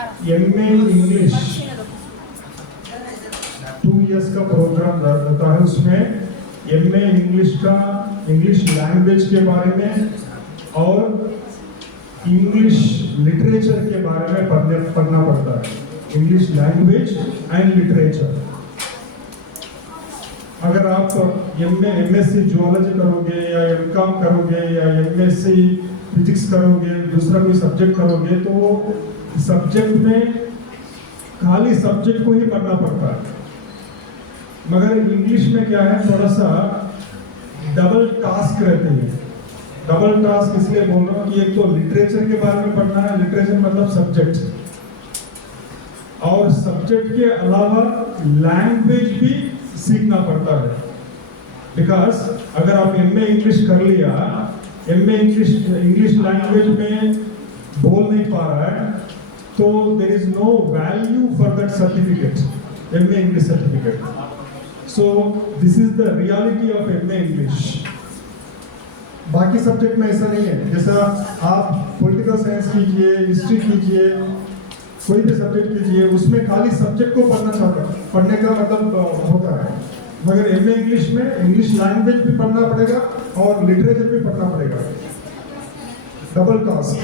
MA English 2 years का programme रहता है। उसमें MA इंग्लिश का इंग्लिश लैंग्वेज के बारे में और इंग्लिश लिटरेचर के बारे में पढ़ना पड़ता है। English language and literature. अगर आप MSc जूलॉजी करोगे या MCom करोगे या MSc फिजिक्स करोगे, दूसरा कोई सब्जेक्ट करोगे, तो सब्जेक्ट में खाली सब्जेक्ट को ही पढ़ना पड़ता है। मगर इंग्लिश में क्या है, थोड़ा सा डबल टास्क रहते हैं। डबल टास्क इसलिए बोल रहा हूँ कि एक तो लिटरेचर के बारे में पढ़ना है, लिटरेचर मतलब सब्जेक्ट, और सब्जेक्ट के अलावा लैंग्वेज भी सीखना पड़ता है। बिकॉज अगर आप MA इंग्लिश कर लिया, MA इंग्लिश लैंग्वेज में बोल नहीं पा रहा है, तो there is no value for that certificate, MA English certificate. So this is the reality of MA English. बाकी सब्जेक्ट में ऐसा नहीं है। जैसा आप पॉलिटिकल साइंस कीजिए, हिस्ट्री कीजिए, कोई भी सब्जेक्ट कीजिए, उसमें खाली सब्जेक्ट को पढ़ने का मतलब होता है। मगर MA इंग्लिश में इंग्लिश लैंग्वेज भी पढ़ना पड़ेगा और लिटरेचर भी पढ़ना पड़ेगा। Double task.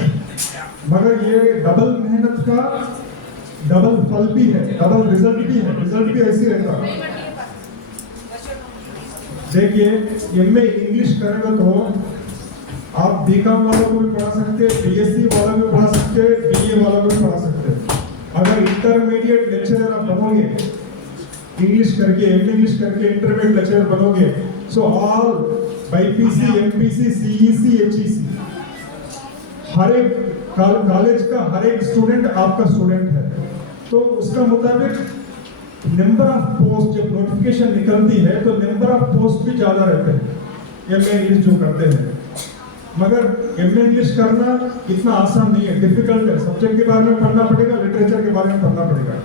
मगर ये डबल मेहनत का डबल फल भी है, डबल रिजल्ट भी है। रिजल्ट भी ऐसे रहता है। देखिए, MA इंग्लिश करेंगे तो आप BCom वालों को भी पढ़ा सकते हैं, BSc वालों को भी पढ़ा सकते हैं, BA वालों को भी पढ़ा सकते हैं। अगर इंटरमीडिएट लेक्चरर आप बनोगे इंग्लिश करके, MA इंग्लिश करके इंटरमीडिएट लेक्चरर बनोगे, so all BPC, MPC, CEC, HEC, हर एक कॉलेज का हर एक स्टूडेंट आपका स्टूडेंट है। तो उसका मुताबिक नंबर ऑफ पोस्ट, जब नोटिफिकेशन निकलती है तो नंबर ऑफ पोस्ट भी ज्यादा रहते हैं MA इंग्लिश जो करते हैं। मगर MA इंग्लिश करना इतना आसान नहीं है, डिफिकल्ट है। सब्जेक्ट के बारे में पढ़ना पड़ेगा, लिटरेचर के बारे में पढ़ना पड़ेगा।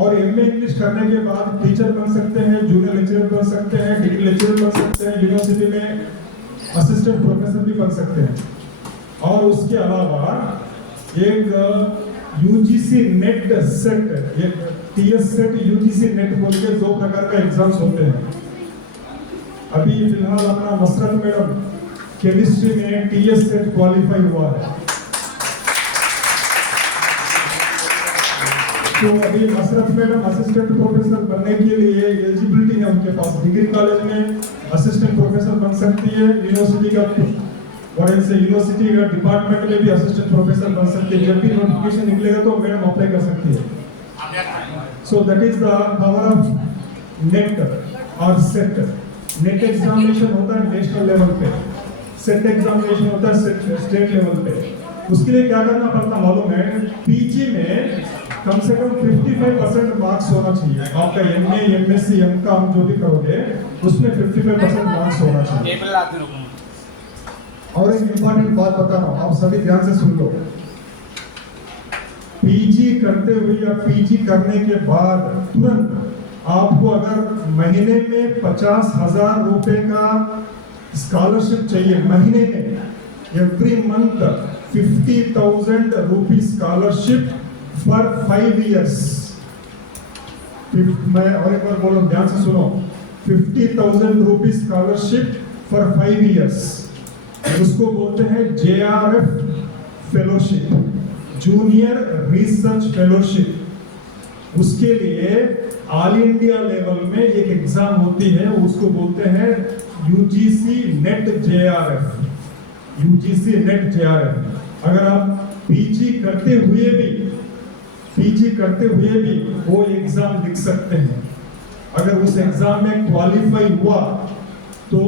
और MA इंग्लिश करने के बाद टीचर बन सकते हैं, जूनियर लेक्चरर बन सकते हैं, डिग्री लेक्चरर बन सकते हैं, यूनिवर्सिटी में असिस्टेंट प्रोफेसर भी बन सकते हैं। और उसके अलावा एक UGC नेट सेट, एक TS सेट, UGC नेट बोल के 2 प्रकार का एग्जाम्स होते हैं। अभी फिलहाल अपना मसरत मैडम केमिस्ट्री में TS सेट क्वालिफाई हुआ है। तो अभी मसरत मैडम असिस्टेंट प्रोफेसर बनने के लिए एलिजिबिलिटी है उनके पास। डिग्री कॉलेज में असिस्टेंट प्रोफेसर बन सकती है, यूनिवर्सिटी का यूनिवर्सिटी का डिपार्टमेंट में भी असिस्टेंट प्रोफेसर बन सकती है। जब भी नोटिफिकेशन निकलेगा तो मैडम अप्लाई कर सकती है। सो that is the power of net और सेट। नेट एग्जामिनेशन होता है नेशनल लेवल पे, सेट एग्जामिनेशन होता है स्टेट लेवल पे। उसके लिए क्या करना पड़ता मालूम है? PG में कम से कम 55% मार्क्स होना चाहिए। आपका MA, MSc, MCom जो भी करोगे उसमें 55% मार्क्स होना चाहिए। और एक इंपॉर्टेंट बात बता रहा हूँ, आप सभी ध्यान से सुन लो। PG करते हुए या PG करने के बाद तुरंत आपको अगर महीने में 50,000 रुपए का स्कॉलरशिप चाहिए, महीने में, every month 50,000 rupee scholarship for 5 years. मैं और एक बार बोल रहा हूँ, ध्यान से सुनो। 50,000 रुपी स्कॉलरशिप फॉर 5 इयर्स, उसको बोलते हैं JRF fellowship, junior research fellowship. उसके लिए ऑल इंडिया लेवल में एक एग्जाम होती है, उसको बोलते हैं UGC net JRF, UGC net JRF। अगर आप PG करते हुए भी वो एग्जाम लिख सकते हैं। अगर उस एग्जाम में क्वालिफाई हुआ तो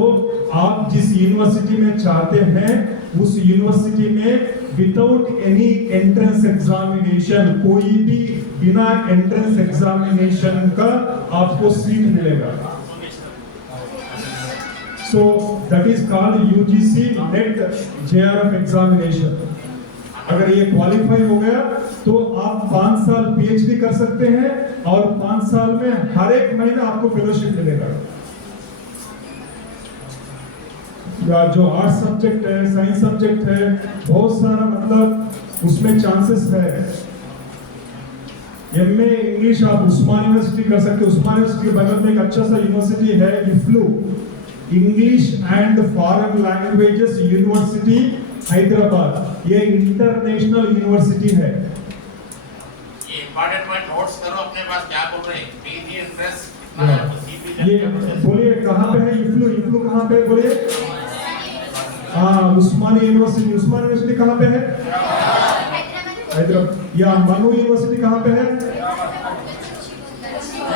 आप जिस यूनिवर्सिटी में चाहते हैं उस यूनिवर्सिटी में विदाउट एनी एंट्रेंस एग्जामिनेशन, कोई भी बिना एंट्रेंस एग्जामिनेशन का आपको सीट मिलेगा। सो that is called UGC net JRF examination. अगर ये क्वालिफाई हो गया तो आप 5 साल PhD कर सकते हैं और 5 साल में हर एक महीने आपको फेलोशिप मिलेगा। या जो आर्ट्स सब्जेक्ट है, साइंस सब्जेक्ट है, बहुत सारा मतलब उसमें चांसेस है। एमए इंग्लिश आप उस्मान यूनिवर्सिटी कर सकते हैं। उस्मान यूनिवर्सिटी के बगल में एक अच्छा सा यूनिवर्सिटी है EFLU, English and foreign languages university Hyderabad. ये इंटरनेशनल यूनिवर्सिटी है। ये इंपॉर्टेंट पॉइंट नोट्स करो अपने पास, क्या बोल रहे हैं पीजी इंटरेस्ट ये बोलिए कहाँ पे है इफ्लू? इफ्लू कहाँ पे है बोलिए? हाँ, उस्मानी यूनिवर्सिटी। उस्मान यूनिवर्सिटी कहाँ पे है? हैदराबाद। या मनु यूनिवर्सिटी कहाँ पे है?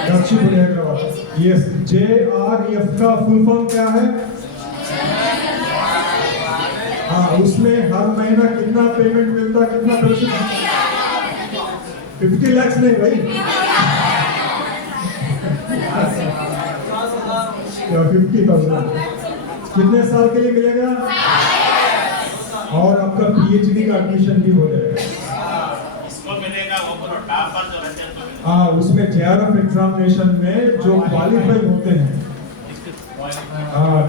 दक्षिण हैदराबाद। यस, JRF का फुल फॉर्म क्या है? हाँ, उसमें हर महीना कितना पेमेंट मिलता है? कितना परसेंट? 50 लाख नहीं भाई, 50,000। कितने साल के लिए मिलेगा? और आपका PhD का एडमिशन भी हो जाएगा। इसको मिलेगा वो बोलो टॉपर जो रहते हैं। हाँ, उसमें JRF एग्जामिनेशन में जो क्वालिफाई होते हैं,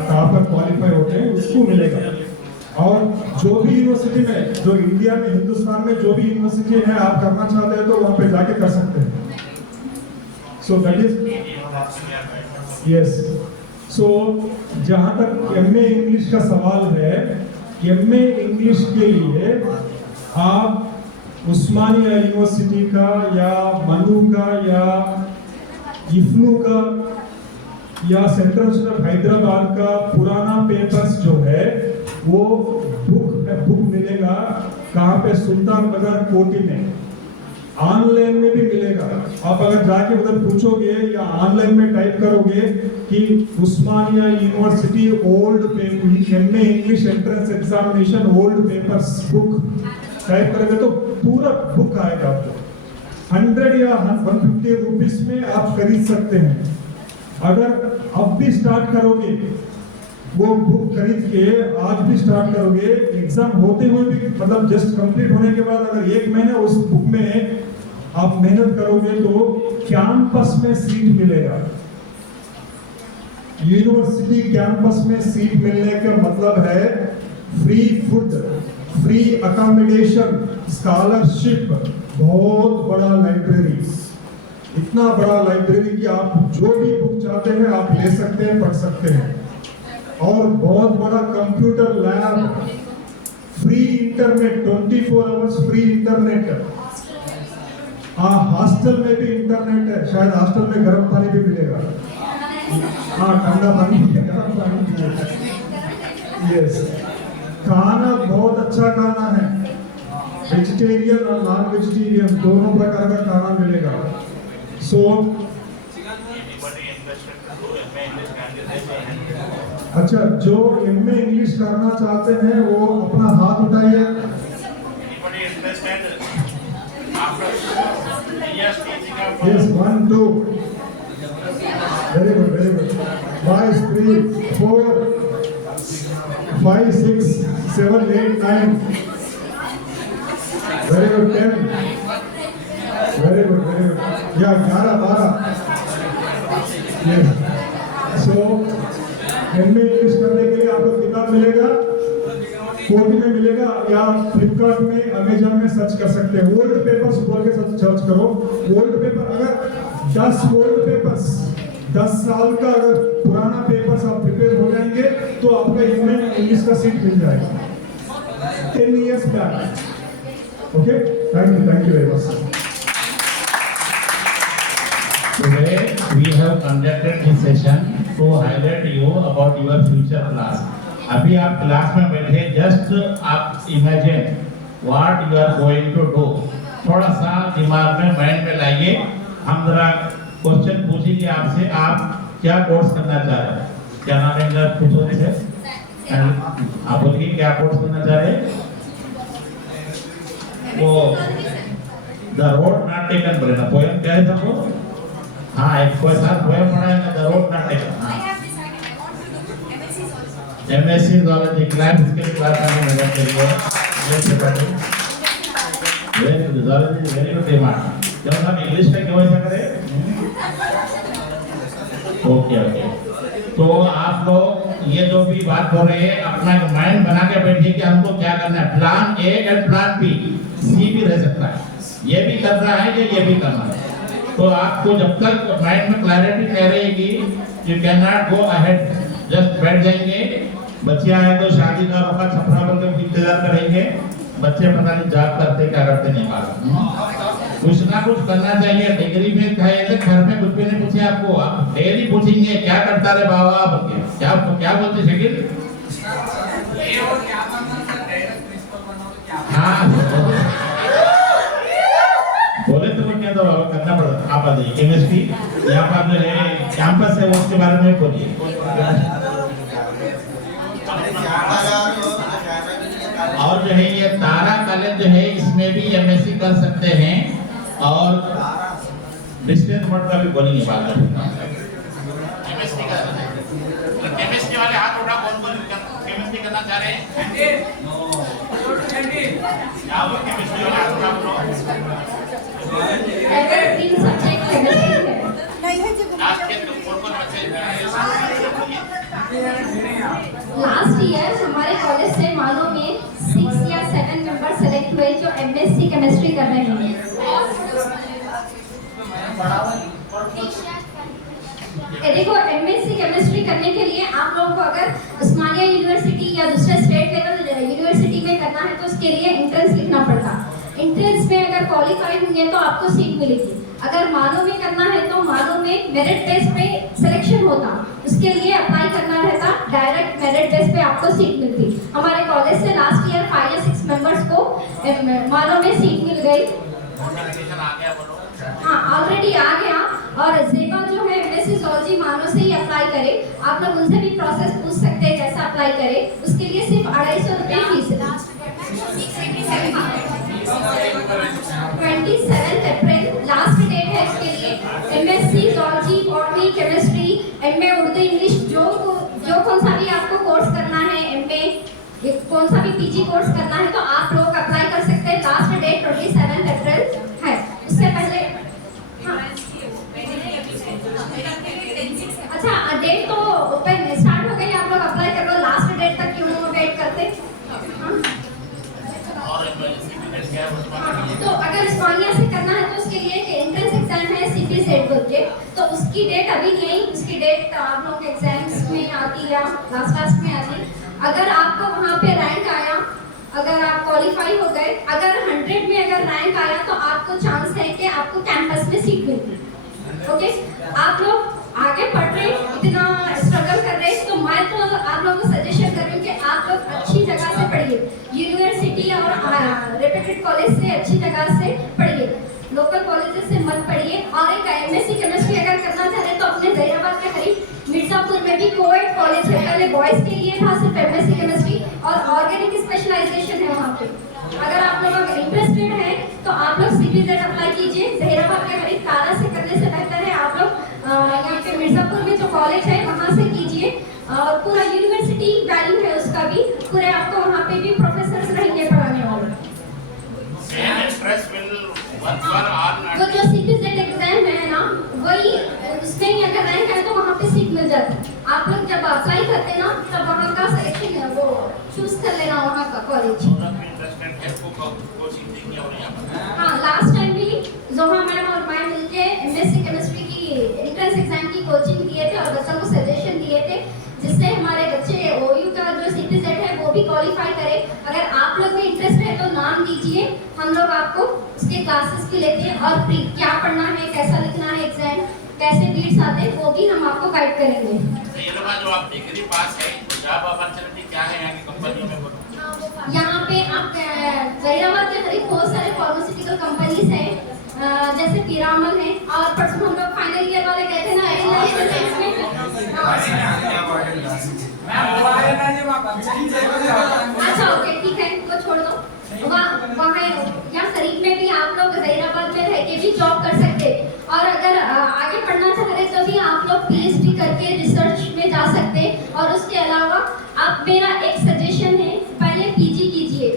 टॉपर क्वालिफाई होते हैं, उसको मिलेगा। और जो भी यूनिवर्सिटी में, जो इंडिया में, हिंदुस्तान में जो भी यूनिवर्सिटी है, आप करना चाहते हैं तो वहाँ पे जाके कर सकते हैं। So that is yes. So जहाँ तक MA इंग्लिश का सवाल है, MA इंग्लिश के लिए आप उस्मानिया यूनिवर्सिटी का या मनु का या इफ्लू का या सेंट्रल यूनिवर्सिटी ऑफ हैदराबाद का पुराना पेपर्स जो है वो बुक मिलेगा। कहाँ पे? सुल्तान बाजार कोटी में। ऑनलाइन में भी मिलेगा। आप अगर जाके उधर पूछोगे या ऑनलाइन में टाइप करोगे कि Osmania university old paper MA English entrance examination old papers book type करोगे तो पूरा बुक आएगा आपको। 100 या 150 रुपीस में आप खरीद सकते हैं। अगर अब भी स्टार्ट करोगे वो बुक खरीद के, आज भी स्टार्ट करोगे, एग्जाम होते हुए भी, मतलब जस्ट कंप्लीट होने के बाद अगर 1 महीना उस बुक में आप मेहनत करोगे तो कैंपस में सीट मिलेगा। यूनिवर्सिटी कैंपस में सीट मिलने का मतलब है free food, free accommodation, scholarship, बहुत बड़ा लाइब्रेरी। इतना बड़ा लाइब्रेरी कि आप जो भी बुक चाहते हैं आप ले सकते हैं, पढ़ सकते हैं। और बहुत बड़ा computer lab, free internet, 24 hours free internet. हाँ, हॉस्टल में भी इंटरनेट है। शायद हॉस्टल में गर्म पानी भी मिलेगा। हाँ, ठंडा पानी, गर्म पानी। यस, खाना बहुत अच्छा खाना है, वेजिटेरियन और नॉन वेजिटेरियन दोनों प्रकार का खाना मिलेगा। सो अच्छा, जो MA इंग्लिश करना चाहते हैं वो अपना हाथ उठाइए। Yes, 1, 2. Very good, very good. 5, 3, 4, 5, 6, 7, 8, 9. Very good, 10. Very good, very good. Yeah, 11, 12. Yes. So MA English करने के लिए आपको किताब मिलेगा, कोटी में मिलेगा या फ्लिपकार्ट में, अमेजन में सर्च कर सकते हैं। ओल्ड पेपर्स बोल के सर्च करो। ओल्ड पेपर, अगर 10 ओल्ड पेपर्स, 10 साल का अगर पुराना पेपर्स आप प्रिपेयर हो जाएंगे तो आपका MA इंग्लिश का सीट मिल जाएगा 10 years back. Okay, thank you very much. Today we have conducted this session to highlight you about your future class. अभी आप क्लास में बैठे, जस्ट आप imagine what you are going to do. थोड़ा सा दिमाग में, माइंड में लाइए। हम जरा क्वेश्चन पूछेंगे आपसे, आप क्या कोर्स करना चाह रहे हैं? क्या नाम है इनका? पूछोगे से आप बोलिए क्या कोर्स करना चाह रहे हैं? वो द रोड नॉट टेकन बोले ना, पोएम क्या है सबको? हाँ, एक कोई साथ पोएम पढ़ा है ना, the road not taken. MSc zoology class, इसके लिए क्लास आने में मदद करिए। जैसे पढ़ो, very good, zoology very good demand. जब हम इंग्लिश में क्यों ऐसा करें? ओके ओके, तो आप लोग ये जो भी बात बोल रहे हैं, अपना माइंड बना के बैठिए कि हमको क्या करना है। Plan A and plan B, C भी रह सकता है। ये भी करना है ये भी करना है। तो आपको जब तक माइंड में क्लैरिटी नहीं रहेगी, you can not go ahead. Just बैठ जाएंगे, बच्चे आए तो शादी का मौका छपरा बन के इंतजार करेंगे, बच्चे पता नहीं जॉब करते क्या करते नहीं मालूम। कुछ ना कुछ करना चाहिए। डिग्री में कहे घर में कुछ भी नहीं पूछे आपको, आप डेली पूछेंगे क्या करता रे बाबा बोल के, क्या बोलते शकील? हाँ बोले तो क्या तो करना पड़ता। आप बताइए केमिस्ट्री यहाँ पर जो है कैंपस है उसके बारे में बोलिए। और जो है ये तारा कॉलेज जो है इसमें भी एमएससी कर सकते हैं और डिस्टेंस मोड का भी बोलेंगे बात केमिस्ट्री का केमिस्ट्री वाले हाथ उठा, कौन केमिस्ट्री करना चाह रहे हैं? क्या वो केमिस्ट्री वाले हाथ उठा बोलो। आज के तो कौन बच्चे लास्ट ईयर हमारे कॉलेज से मानो में 6 या 7 मेंबर सेलेक्ट हुए जो एमएससी केमिस्ट्री कर रहे हैं। देखो एमएससी केमिस्ट्री करने के लिए आप लोगों को अगर उस्मानिया यूनिवर्सिटी या दूसरे स्टेट लेवल यूनिवर्सिटी में करना है तो उसके लिए एंट्रेंस लिखना पड़ता। एंट्रेंस में अगर क्वालिफाइड होंगे तो आपको सीट मिलेगी। अगर मानो में करना है तो मानो में मेरिट बेस पे सिलेक्शन होता, उसके लिए अप्लाई करना रहता, डायरेक्ट मेरिट बेस पे आपको सीट मिलती। हमारे कॉलेज से लास्ट ईयर 5 या 6 मेंबर्स को मानो में सीट मिल गई। हाँ ऑलरेडी आ गया। और जेबा जो है एमएससी जूलॉजी मानो से ही अप्लाई करे। आप लोग उनसे भी प्रोसेस पूछ सकते हैं कैसा अप्लाई करे। उसके लिए सिर्फ 250 रुपये फीस है। 27 अप्रैल लास्ट डेट है इसके लिए। MSc zoology, botany, chemistry, MA Urdu English जो कौन सा भी आपको कोर्स करना है, एमए कौन सा भी पीजी कोर्स करना है तो आप लोग अप्लाई कर सकते हैं। लास्ट डेट 27 अप्रैल है। उससे पहले अच्छा डेट तो ओपन स्टार्ट हो गई, आप लोग अप्लाई कर लो। लास्ट डेट तक क्यों वेट करते? तो अगर उस्मानिया से करना है तो उसके लिए एक एंट्रेंस एग्जाम है सीपी सेट बोल के, तो उसकी डेट अभी नहीं, उसकी डेट आप लोग एग्जाम्स में आती है, लास्ट में आती। अगर आपको वहाँ पे रैंक आया, अगर आप क्वालिफाई हो गए, अगर 100 में अगर रैंक आया तो आपको चांस है कि आपको कैंपस में सीट मिलती। ओके आप लोग आगे पढ़ रहे, इतना स्ट्रगल कर रहे, तो मैं तो आप लोगों को सजेशन कर रही हूँ कि आप लोग अच्छी जगह से पढ़िए, यूनिवर्सिटी और रेप्यूटेड कॉलेज से अच्छी जगह से पढ़िए, लोकल कॉलेजेस से मत पढ़िए। और एक एमएससी केमिस्ट्री अगर करना चाह रहे तो अपने जहीराबाद के करीब मिर्जापुर में भी कोएड कॉलेज है। पहले बॉयज के लिए था सिर्फ एमएससी केमिस्ट्री और ऑर्गेनिक स्पेशलाइजेशन है वहाँ पे। अगर आप लोग इंटरेस्टेड हैं तो आप लोग सीपीजेड अप्लाई कीजिए। जहीराबाद के करीब तारा से करने से बेहतर है आप लोग यहाँ पे मिर्जापुर में जो कॉलेज है वहाँ से कीजिए। और पूरा यूनिवर्सिटी वैल्यू है उसका भी, पूरे आपको वहाँ पे भी प्रोफेसर रहेंगे पढ़ाने वाले। वो जो सीपीजेड एग्जाम है ना, वही उसमें ही अगर रैंक है तो वहाँ पे सीट मिल जाती है। आप लोग जब अप्लाई करते ना तब वहाँ का सिलेक्शन है वो चूज कर लेना वहाँ का कॉलेज। हाँ लास्ट टाइम भी जोहा मैम और मैं मिलके एमएससी केमिस्ट्री की एंट्रेंस एग्जाम की कोचिंग दिए थे और बच्चों को सजेशन दिए थे, जिससे हमारे बच्चे ओयू का जो सीपीजेड है वो भी क्वालिफाई करे। अगर आप लोग में इंटरेस्ट है तो नाम दीजिए, हम लोग आपको उसके क्लासेस भी लेते हैं और क्या पढ़ना है, कैसा लिखना है एग्जाम, कैसे बीट्स आते हैं वो भी हम आपको गाइड करेंगे। ये लोग जो आप डिग्री पास है, जॉब अपॉर्चुनिटी क्या है यहाँ की कंपनी में? यहाँ पे आप जहीराबाद के करीब बहुत सारे फार्मास्यूटिकल कंपनीज हैं, जैसे पीरामल है। और परसों हम लोग फाइनल ईयर वाले गए थे ना अच्छा ओके ठीक है वो छोड़ दो। वहाँ यहाँ शरीफ में भी आप लोग जहीराबाद में रह के भी जॉब कर सकते। और अगर आगे पढ़ना चाह रहे तो भी आप लोग पीएचडी करके रिसर्च में जा सकते। और उसके अलावा आप मेरा एक सजेशन है, पहले पीजी कीजिए,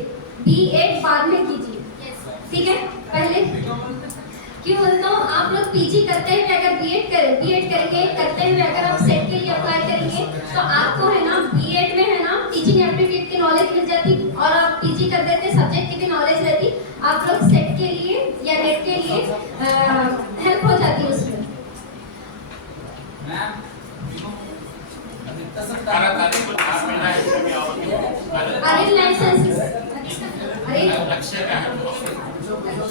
बीएड बाद में कीजिए, ठीक है? पहले क्यों तो आप लोग पीजी करते हुए अगर बीएड करेंगे, करते हुए अगर आप सेट के लिए अप्लाई करेंगे तो आपको है ना बीएड में है ना टीचिंग एप्टीट्यूड की नॉलेज मिल जाती और आप पीजी कर देते सब्जेक्ट की भी नॉलेज रहती। आप लोग सेट के लिए या आप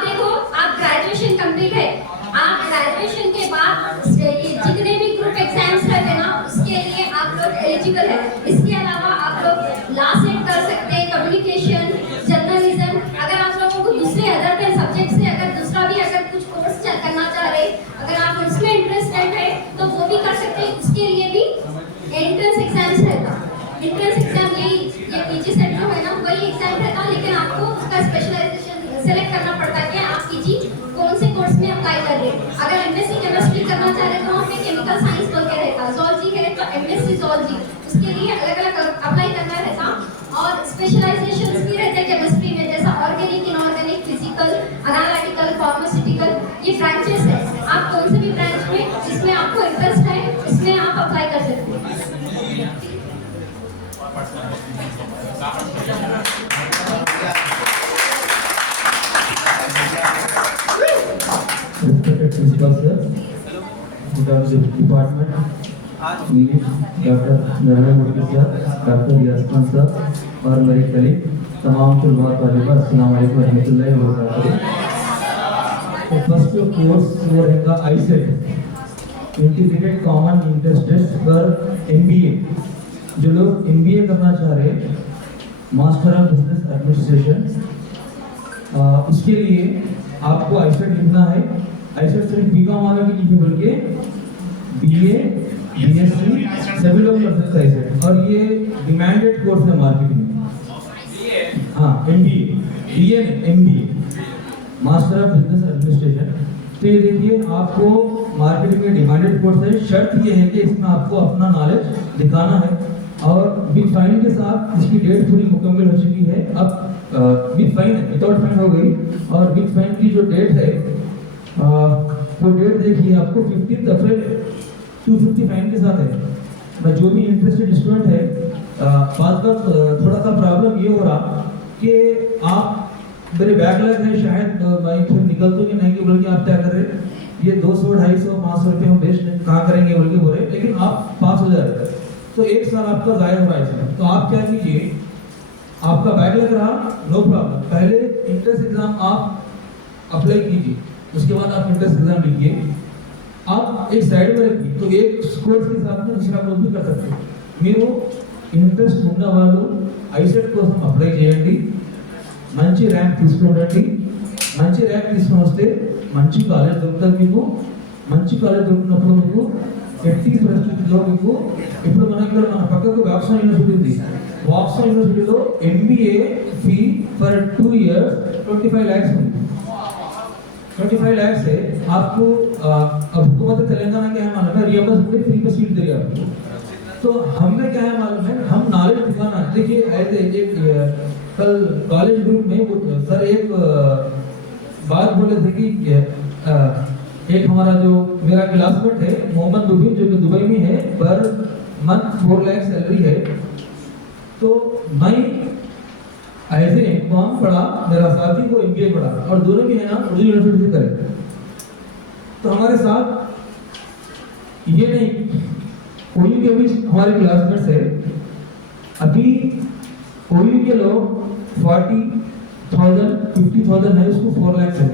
देखो, आप ग्रेजुएशन कंप्लीट है, आप ग्रेजुएशन के बाद ये जितने भी ग्रुप एग्जाम्स रहते हैं ना, उसके लिए आप लोग एलिजिबल है। इसके अलावा आप लोग लॉ सेट कर सकते हैं, कम्युनिकेशन, जर्नलिज्म। अगर आप लोगों को दूसरे अदर देन सब्जेक्ट से अगर दूसरा भी अगर कुछ कोर्स करना चाह रहे, अगर आप उसमें इंटरेस्टेड है तो वो भी कर सकते हैं। उसके लिए भी एंट्रेंस एग्जाम्स रहता। एंट्रेंस एग्जाम यही ये पीजी सेट जो है ना, वही एग्जाम रहता, लेकिन आपको उसका स्पेशलाइजेशन सेलेक्ट करना पड़ता है कि आप पीजी कौन से कोर्स में अप्लाई कर रहे हैं। अगर एमएससी केमिस्ट्री करना चाह रहे हैं तो वहाँ पे केमिकल साइंस बोल के रहता, ज़ूलॉजी है तो एमएससी ज़ूलॉजी, उसके लिए अलग-अलग अप्लाई करना रहता। और स्पेशलाइजेशंस भी रहते हैं केमिस्ट्री में, जैसा organic, inorganic, physical, analytical, pharmaceutical, ये ब्रांचेस है। आप कौन से भी ब्रांच में जिसमें आपको इंटरेस्ट है इसमें आप अप्लाई कर सकते हैं। Respected principal sir, head of the department, Dr. Narayana Murthy sir, Dr. Yasmin sir और मेरे कलीग तमाम तलबा तालिबा, अस्सलाम वालेकुम रहमतुल्लाहि व बरकातहू। तो फर्स्ट जो कोर्स वो रहेगा ICET, integrated common interest test for MBA. जो लोग एमबीए करना चाह रहे हैं, मास्टर ऑफ बिजनेस एडमिनिस्ट्रेशन, उसके लिए आपको आईसेट लिखना है। आईसेट सिर्फ बीकॉम वालों के लिए बल्कि बीए, बीएससी सभी लोग कर सकते हैं आईसेट, और ये डिमांडेड कोर्स है मार्केट में। हाँ, MBA, BA MBA, master of business administration. तो ये देखिए आपको मार्केट में डिमांडेड कोर्स है। शर्त ये है कि इसमें आपको अपना नॉलेज दिखाना है, और बिग फाइन के साथ इसकी डेट पूरी मुकम्मल हो चुकी है। अब बिग फाइन विदाउट फाइन हो गई, और बिग फाइन की जो डेट है वो डेट देखिए आपको 15 अप्रैल 259 के साथ है। जो भी इंटरेस्टेड स्टूडेंट है, बात थोड़ा सा प्रॉब्लम ये हो रहा कि आप मेरे बैकलॉग है, शायद मैं फिर निकल तो नहीं कि बोल के आप क्या कर रहे हैं, ये 200, 250, 500 रुपये हम वेस्ट कहाँ करेंगे बोल के बोल रहे, लेकिन आप पास हो जा रहे हैं तो एक साल आपका ज़ाया हो रहा है इसमें। तो आप क्या कीजिए, आपका बैकलॉग रहा, नो प्रॉब्लम, पहले इंट्रेंस एग्जाम आप अप्लाई कीजिए, उसके बाद आप इंट्रेंस एग्जाम लिखिए। आप एक साइड में रखिए, तो एक कोर्स के साथ में दूसरा कोर्स भी कर सकते हैं। మీరు ఇంట్రెస్ట్ ఉన్న వాళ్ళు ఐసెట్ కోసం అప్లై చేయండి, మంచి ర్యాంక్ తీసుకుండండి। మంచి ర్యాంక్ తీసుకొని వస్తే మంచి కాలేజ్ దొరుకుతుంది మీకు। మంచి కాలేజ్ దొరికినప్పుడు మీకు ఎట్టి పరిస్థితుల్లో మీకు ఇప్పుడు మన ఇక్కడ మన పక్కకు వాక్సన్ యూనివర్సిటీ ఉంది, వాక్సన్ యూనివర్సిటీలో MBA fee for 2 years 25 lakhs ఉంది। 25 lakhs है आपको। अब हुकूमत तेलंगाना क्या है मालूम है, रियम्बर्समेंट फ्री में सीट देगी आपको। तो हमें क्या है मालूम है, हम नॉलेज दिखाना। देखिए ऐसे एक कल कॉलेज ग्रुप में सर एक बात बोले थे कि एक हमारा जो मेरा क्लासमेट है मोहम्मद दुबी, जो कि दुबई में है, पर मंथ 4 लाख सैलरी है। तो मैं ऐसे एमकॉम पढ़ा, मेरा साथी को एमबीए पढ़ा, और दोनों भी है ना उर्दू यूनिवर्सिटी से करे। तो हमारे साथ ये नहीं, ओयू के भी हमारे क्लासमेट्स है। अभी ओयू के लोग 40,000 50,000 है, उसको 4 लाख है।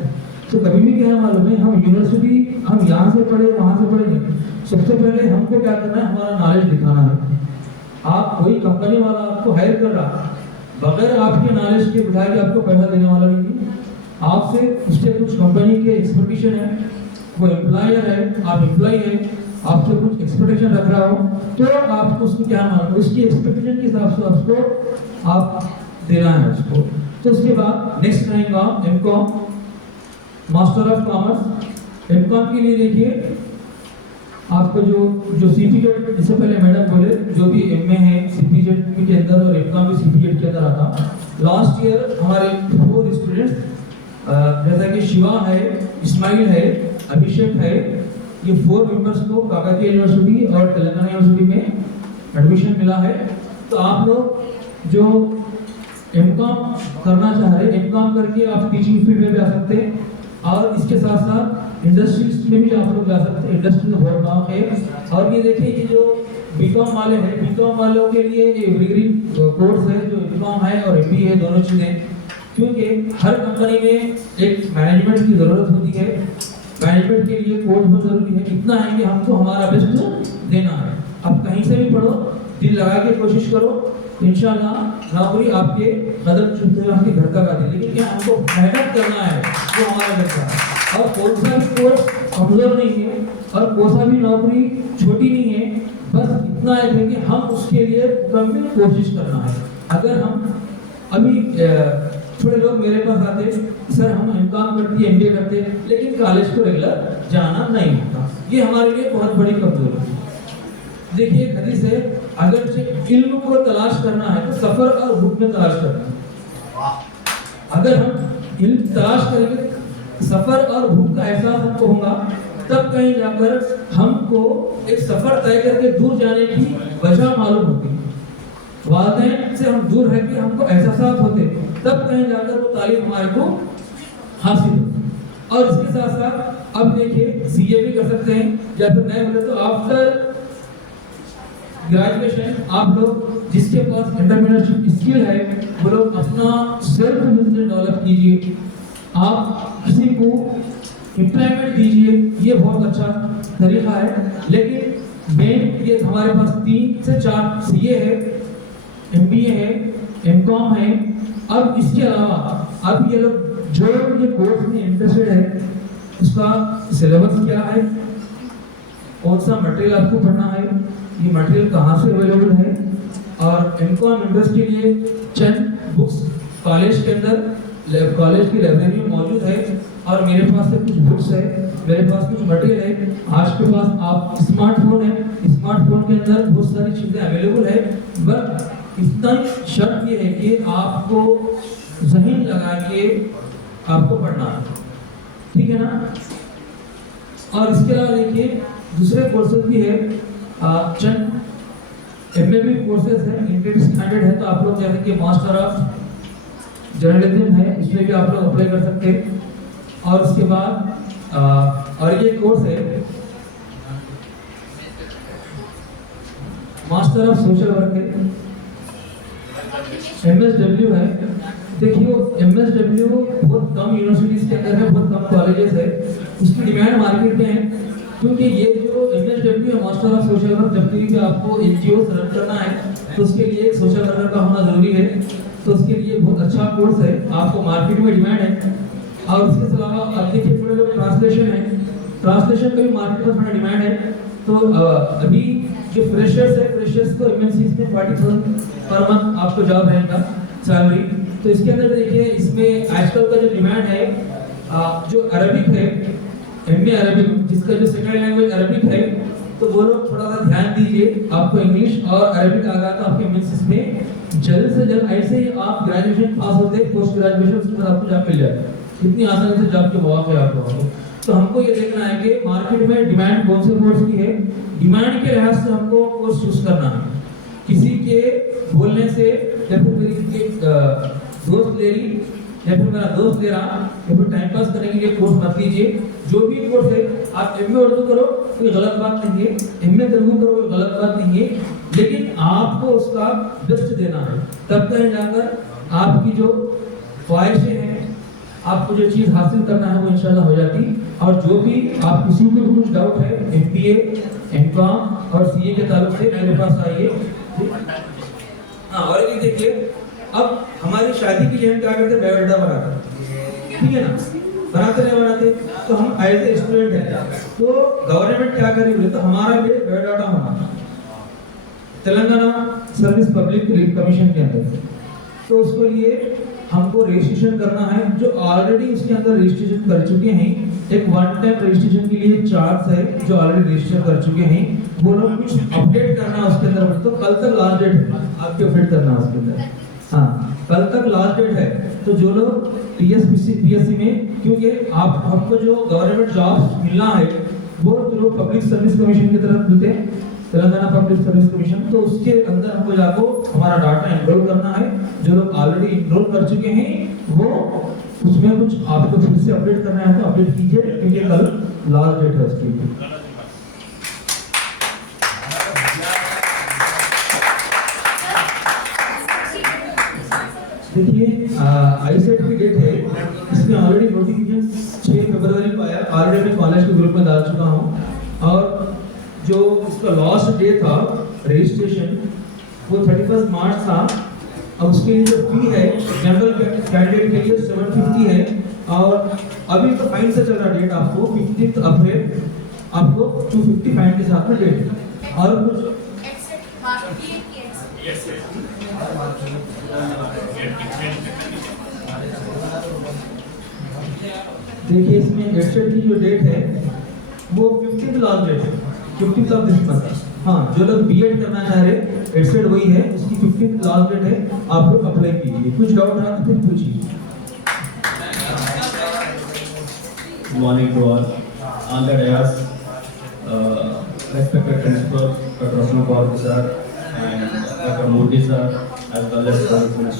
तो कभी भी क्या है मालूम है, हम यूनिवर्सिटी हम यहाँ से पढ़े वहाँ से पढ़े नहीं, सबसे पहले हमको क्या करना है, हमारा नॉलेज दिखाना है। आप कोई कंपनी वाला आपको हायर कर रहा बगैर आपके नॉलेज के बिठा के आपको पैसा देने वाला नहीं है। आपसे उससे कुछ कंपनी के एक्सपेक्टेशन है, वो एम्प्लॉयर है, आप एम्प्लॉय है, आपसे कुछ एक्सपेक्टेशन रख रहा हो, तो आपको उसको क्या मानना, उसकी एक्सपेक्टेशन के हिसाब से आपको आप देना है उसको। तो उसके बाद नेक्स्ट रहेगा MCom, master of commerce. MCom के लिए देखिए आपको जो सीपीजेड, इससे पहले मैडम बोले, जो भी एमए है सीपीजेड के अंदर और एमकॉम भी सीपीजेड के अंदर आता। लास्ट ईयर हमारे 4 स्टूडेंट्स, जैसा कि शिवा है, इस्माइल है, अभिषेक है, ये 4 मेंबर्स को काकतीय यूनिवर्सिटी और तेलंगाना यूनिवर्सिटी में एडमिशन मिला है। तो आप लोग जो एमकॉम करना चाह रहे हैं, एमकॉम करके आप टीचिंग फील्ड में भी आ सकते हैं, और इसके साथ साथ इंडस्ट्रीज में भी आप लोग जा सकते हैं। इंडस्ट्री में बहुत काम है। और ये देखिए, ये जो बीकॉम वाले हैं, बीकॉम वालों के लिए ये एवरग्रीन कोर्स है, जो बीकॉम एमकॉम है और एमबीए है, दोनों चीज़ें, क्योंकि हर कंपनी में एक मैनेजमेंट की ज़रूरत होती है। मैनेजमेंट के लिए कोर्स बहुत ज़रूरी है। इतना है कि हमको हमारा बेस्ट देना है। आप कहीं से भी पढ़ो, दिल लगा के कोशिश करो, इंशाल्लाह नौकरी आपके कदम चुनते हुए आपके घर तक आती है। लेकिन क्या हमको मेहनत करना है, वो हमारा घर का है। और कौन सा भी कोर्स कमज़ोर नहीं है और कौन सा भी नौकरी छोटी नहीं है। बस इतना है कि हम उसके लिए मुकम्मल कोशिश करना है। अगर हम अभी थोड़े लोग मेरे पास आते, सर हम एमकॉम करते एमबीए करते, लेकिन कॉलेज को रेगुलर जाना नहीं होता, ये हमारे लिए बहुत बड़ी कमजोरी है। देखिए एक हदीस है, अगर इल्म को तलाश करना है तो सफर और भूख में तलाश करना है। अगर हम इल्म तलाश करेंगे, सफर और भूख का एहसास हमको होगा, तब कहीं जाकर हमको एक सफर तय करके दूर जाने की वजह मालूम होगी। वालिदैन से हम दूर रह के हमको एहसास होते, तब कहीं जाकर वो तालीम हमारे को हासिल हो। और इसके साथ साथ अब देखिए सीए भी कर सकते हैं, या फिर नए बोले तो आफ्टर ग्रेजुएशन आप लोग जिसके पास एंटरप्रेन्योरशिप स्किल है वो लोग अपना सेल्फ बिजनेस डेवलप कीजिए। आप किसी को एम्प्लॉयमेंट दीजिए, ये बहुत अच्छा तरीका है। लेकिन मेन ये हमारे पास 3 से 4 सीए है, एमबीए है, एमकॉम है। अब इसके अलावा अब ये लोग जो ये कोर्स में इंटरेस्टेड है, उसका सिलेबस क्या है, कौन सा मटेरियल आपको पढ़ना है, ये मटेरियल कहाँ से अवेलेबल है। और एमकॉम मेंबर्स के लिए चंद बुक्स कॉलेज के अंदर कॉलेज की लाइब्रेरी में मौजूद है, और मेरे पास से कुछ बुक्स है, मेरे पास कुछ मटेरियल है। आज के पास आप स्मार्टफोन है, स्मार्टफोन के अंदर बहुत सारी चीज़ें अवेलेबल है। बट इतना शर्त ये है कि आपको ज़हन लगा के आपको पढ़ना है, ठीक है ना। और इसके अलावा देखिए दूसरे कोर्सेज भी है, चंद एमए भी कोर्सेज है, इंटरमीडिएट स्टैंडर्ड है, तो आप लोग जैसे कि मास्टर ऑफ जर्नलिज्म है, इसमें भी आप लोग अप्लाई कर सकते हैं। और उसके बाद और ये कोर्स है मास्टर ऑफ सोशल वर्क है, एमएसडब्ल्यू है। देखिए एमएसडब्ल्यू बहुत कम यूनिवर्सिटीज के अंदर है, बहुत कम कॉलेजेस है, उसकी डिमांड मार्केट में है। क्योंकि ये जो एमएसडब्ल्यू है मास्टर ऑफ सोशल वर्क, जब भी आपको एनजीओ रन करना है तो उसके लिए एक सोशल वर्कर का होना जरूरी है। तो उसके लिए बहुत अच्छा कोर्स है, आपको मार्केट में डिमांड है। और उसके अलावा अब देखिए थोड़े लोग ट्रांसलेशन है, ट्रांसलेशन का भी मार्केट में थोड़ा डिमांड है। तो अभी जो फ्रेशर्स है, फ्रेशर्स को एमएनसीज में 40,000 पर मंथ आपको जॉब रहेगा सैलरी। तो इसके अंदर देखिए इसमें आजकल का जो डिमांड है, जो अरबिक है, एमए अरबिक, जिसका जो सेकंड लैंग्वेज अरबिक है, तो वो लोग थोड़ा सा ध्यान दीजिए। आपको इंग्लिश और अरबिक आ गया तो आपके एमएनसीज में जल्द से जल्द, ऐसे ही आप ग्रेजुएशन पास होते हैं, पोस्ट ग्रेजुएशन उसके बाद आपको जॉब मिल जाए, इतनी आसानी से जॉब के मौके आपको। तो हमको ये देखना है कि मार्केट में डिमांड कौन से कोर्स की है, डिमांड के लिहाज से हमको कोर्स चूज करना है। किसी के बोलने से या फिर मेरी दोस्त ले ली या फिर मेरा दोस्त ले रहा या फिर टाइम पास करने के लिए कोर्स मत लीजिए। जो भी कोर्स है, आप एमए उर्दू करो कोई गलत बात नहीं है, एमए तेलुगु करो कोई गलत बात नहीं है, लेकिन आपको उसका बेस्ट देना है। तब कहीं जाकर आपकी जो ख्वाहिशें हैं, आपको जो चीज़ हासिल करना है वो इंशाल्लाह हो जाती। और जो भी आप किसी को भी कुछ डाउट है एमबीए, एमकॉम और सीए के ताल्लुक से मेरे पास आइए। हाँ, और ये देखिए अब हमारी शादी के लिए हम क्या करते हैं, बायोडाटा बनाते, ठीक है ना, बनाते नहीं बनाते। तो हम एज ए स्टूडेंट हैं, तो गवर्नमेंट क्या करेगी, तो हमारा भी बायोडाटा होना तेलंगाना सर्विस पब्लिक कमीशन के अंदर। तो उसके लिए हमको रजिस्ट्रेशन करना है। जो ऑलरेडी उसके अंदर रजिस्ट्रेशन कर चुके हैं, एक वन टाइम रजिस्ट्रेशन के लिए चार्ज है, जो ऑलरेडी रजिस्टर कर चुके हैं वो लोग कुछ अपडेट करना उसके अंदर, तो कल तक लास्ट डेट है आपके अपडेट करना उसके अंदर। हाँ, कल तक लास्ट डेट है। तो जो लोग पीएससी में, क्योंकि आप हमको जो गवर्नमेंट जॉब मिलना है वो जो लोग पब्लिक सर्विस कमीशन की तरफ मिलते हैं, तेलंगाना पब्लिक सर्विस कमीशन, तो उसके अंदर हमको जाको हमारा डाटा एनरोल करना है। जो लोग ऑलरेडी एनरोल कर चुके हैं वो उसमें कुछ आपको फिर से अपडेट करना है तो अपडेट कीजिए, क्योंकि कल लास्ट डेट है उसकी। देखिए आईसेट की डेट है, इसमें ऑलरेडी नोटिफिकेशन 6 फरवरी को आया, ऑलरेडी मैं कॉलेज के ग्रुप में डाल चुका हूँ। और जो इसका लास्ट डे था रजिस्ट्रेशन वो 31 मार्च था। अब उसके लिए जो फी है जनरल कैंडिडेट के लिए 750 है, और अभी तो फाइन से चल रहा डेट आपको 15 अप्रैल आपको 250 फाइन के साथ में डेट। और कुछ Yes, yes. देखिए इसमें एडसेट की जो डेट है वो 15 लास्ट डेट है, 15 ऑफ दिस मंथ। हाँ, जो लोग बीएड करना चाह रहे एडसेट वही है, उसकी 15 लास्ट डेट है, आप लोग अप्लाई कीजिए। कुछ डाउट है तो फिर पूछिए। Good morning to all. On the dais, respected principal, Dr. Roshan Kaur sir, and Dr. Murthy sir, as well as students.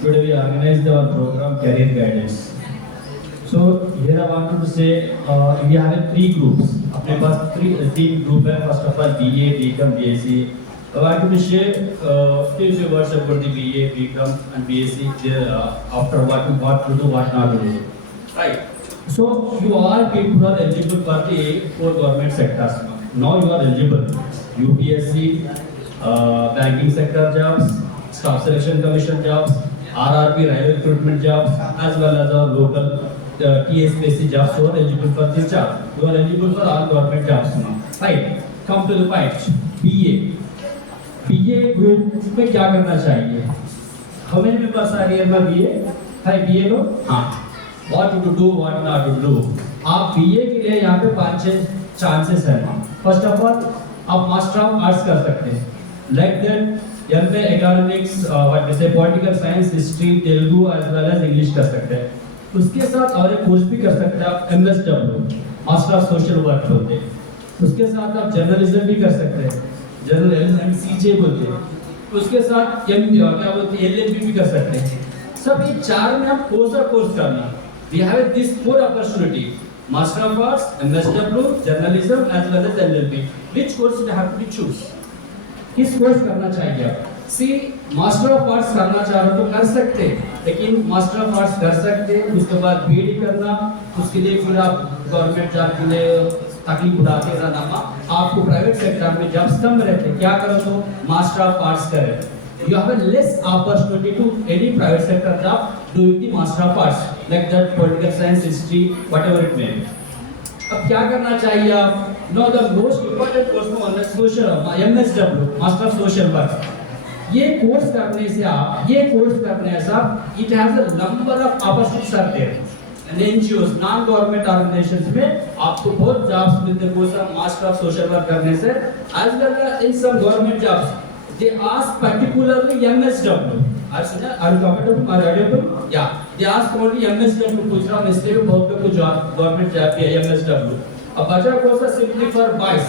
Today we organized our program Career Guidance. So here I wanted to say we have 3 groups. अपने पास 3 group है. First of all BA, BCom, BSc. I wanted to share few words about the BA, BCom and BSc. After what to do, what not to do. Right. So you all people are eligible for the 4 government sectors. Now you are eligible. UPSC, banking sector jobs, staff selection commission jobs, RRB railway recruitment jobs, as well as our local TSPSC jobs. You are eligible for this job. You are eligible for all government jobs now. Right. Come to the point. BA. BA group में क्या करना चाहिए? How many members are here में BA? है BA लोग? हाँ. What to do, what not to do. आप BA के लिए यहाँ पे 5-6 चांसेस हैं। फर्स्ट ऑफ ऑल आप मास्टर ऑफ आर्ट्स कर सकते हैं, like that MA economics, what we say political science, history, Telugu as well as English कर सकते हैं। उसके साथ और एक कोर्स भी कर सकते हैं आप MSW, master of social work बोलते हैं। उसके साथ आप जर्नलिज्म भी कर सकते हैं, जर्नलिज्म CJ बोलते हैं। उसके साथ क्या बोलते हैं LLB भी कर सकते हैं। सब ये 4 में आप कोर्स करना। We have this 4 opportunity: Master of Arts, MSW, Journalism, as well as LLB. Which course you have to choose? किस कोर्स करना चाहिए आप? See, Master of Arts करना चाह रहे हो तो कर सकते हैं, लेकिन Master of Arts कर सकते हैं, उसके बाद BD करना, उसके लिए फिर आप गवर्नमेंट जॉब के लिए तकलीफ उठाते रहना। आपको प्राइवेट सेक्टर में जॉब्स कम रहते, क्या करो तो Master of Arts करें। You have a less opportunity to any private sector job doing the Master of Arts, like that political science, history, whatever it may be. अब क्या करना चाहिए आप? Now the most important course one is social, MSW, Master of Social Work. ये course करने से it has a number of opportunities are there. And NGOs, non-government organizations में आपको बहुत jobs मिलते हैं course of Master of Social Work करने से, as well as in some government jobs. They ask particularly MSW. Are you comfortable? Are you audible? Yeah. They ask only MSW. पूछ रहा हूँ इसलिए बहुत लोग को जॉब गवर्नमेंट जॉब भी है MSW. अब बचा कोर्स है सिंपली फॉर बॉयज।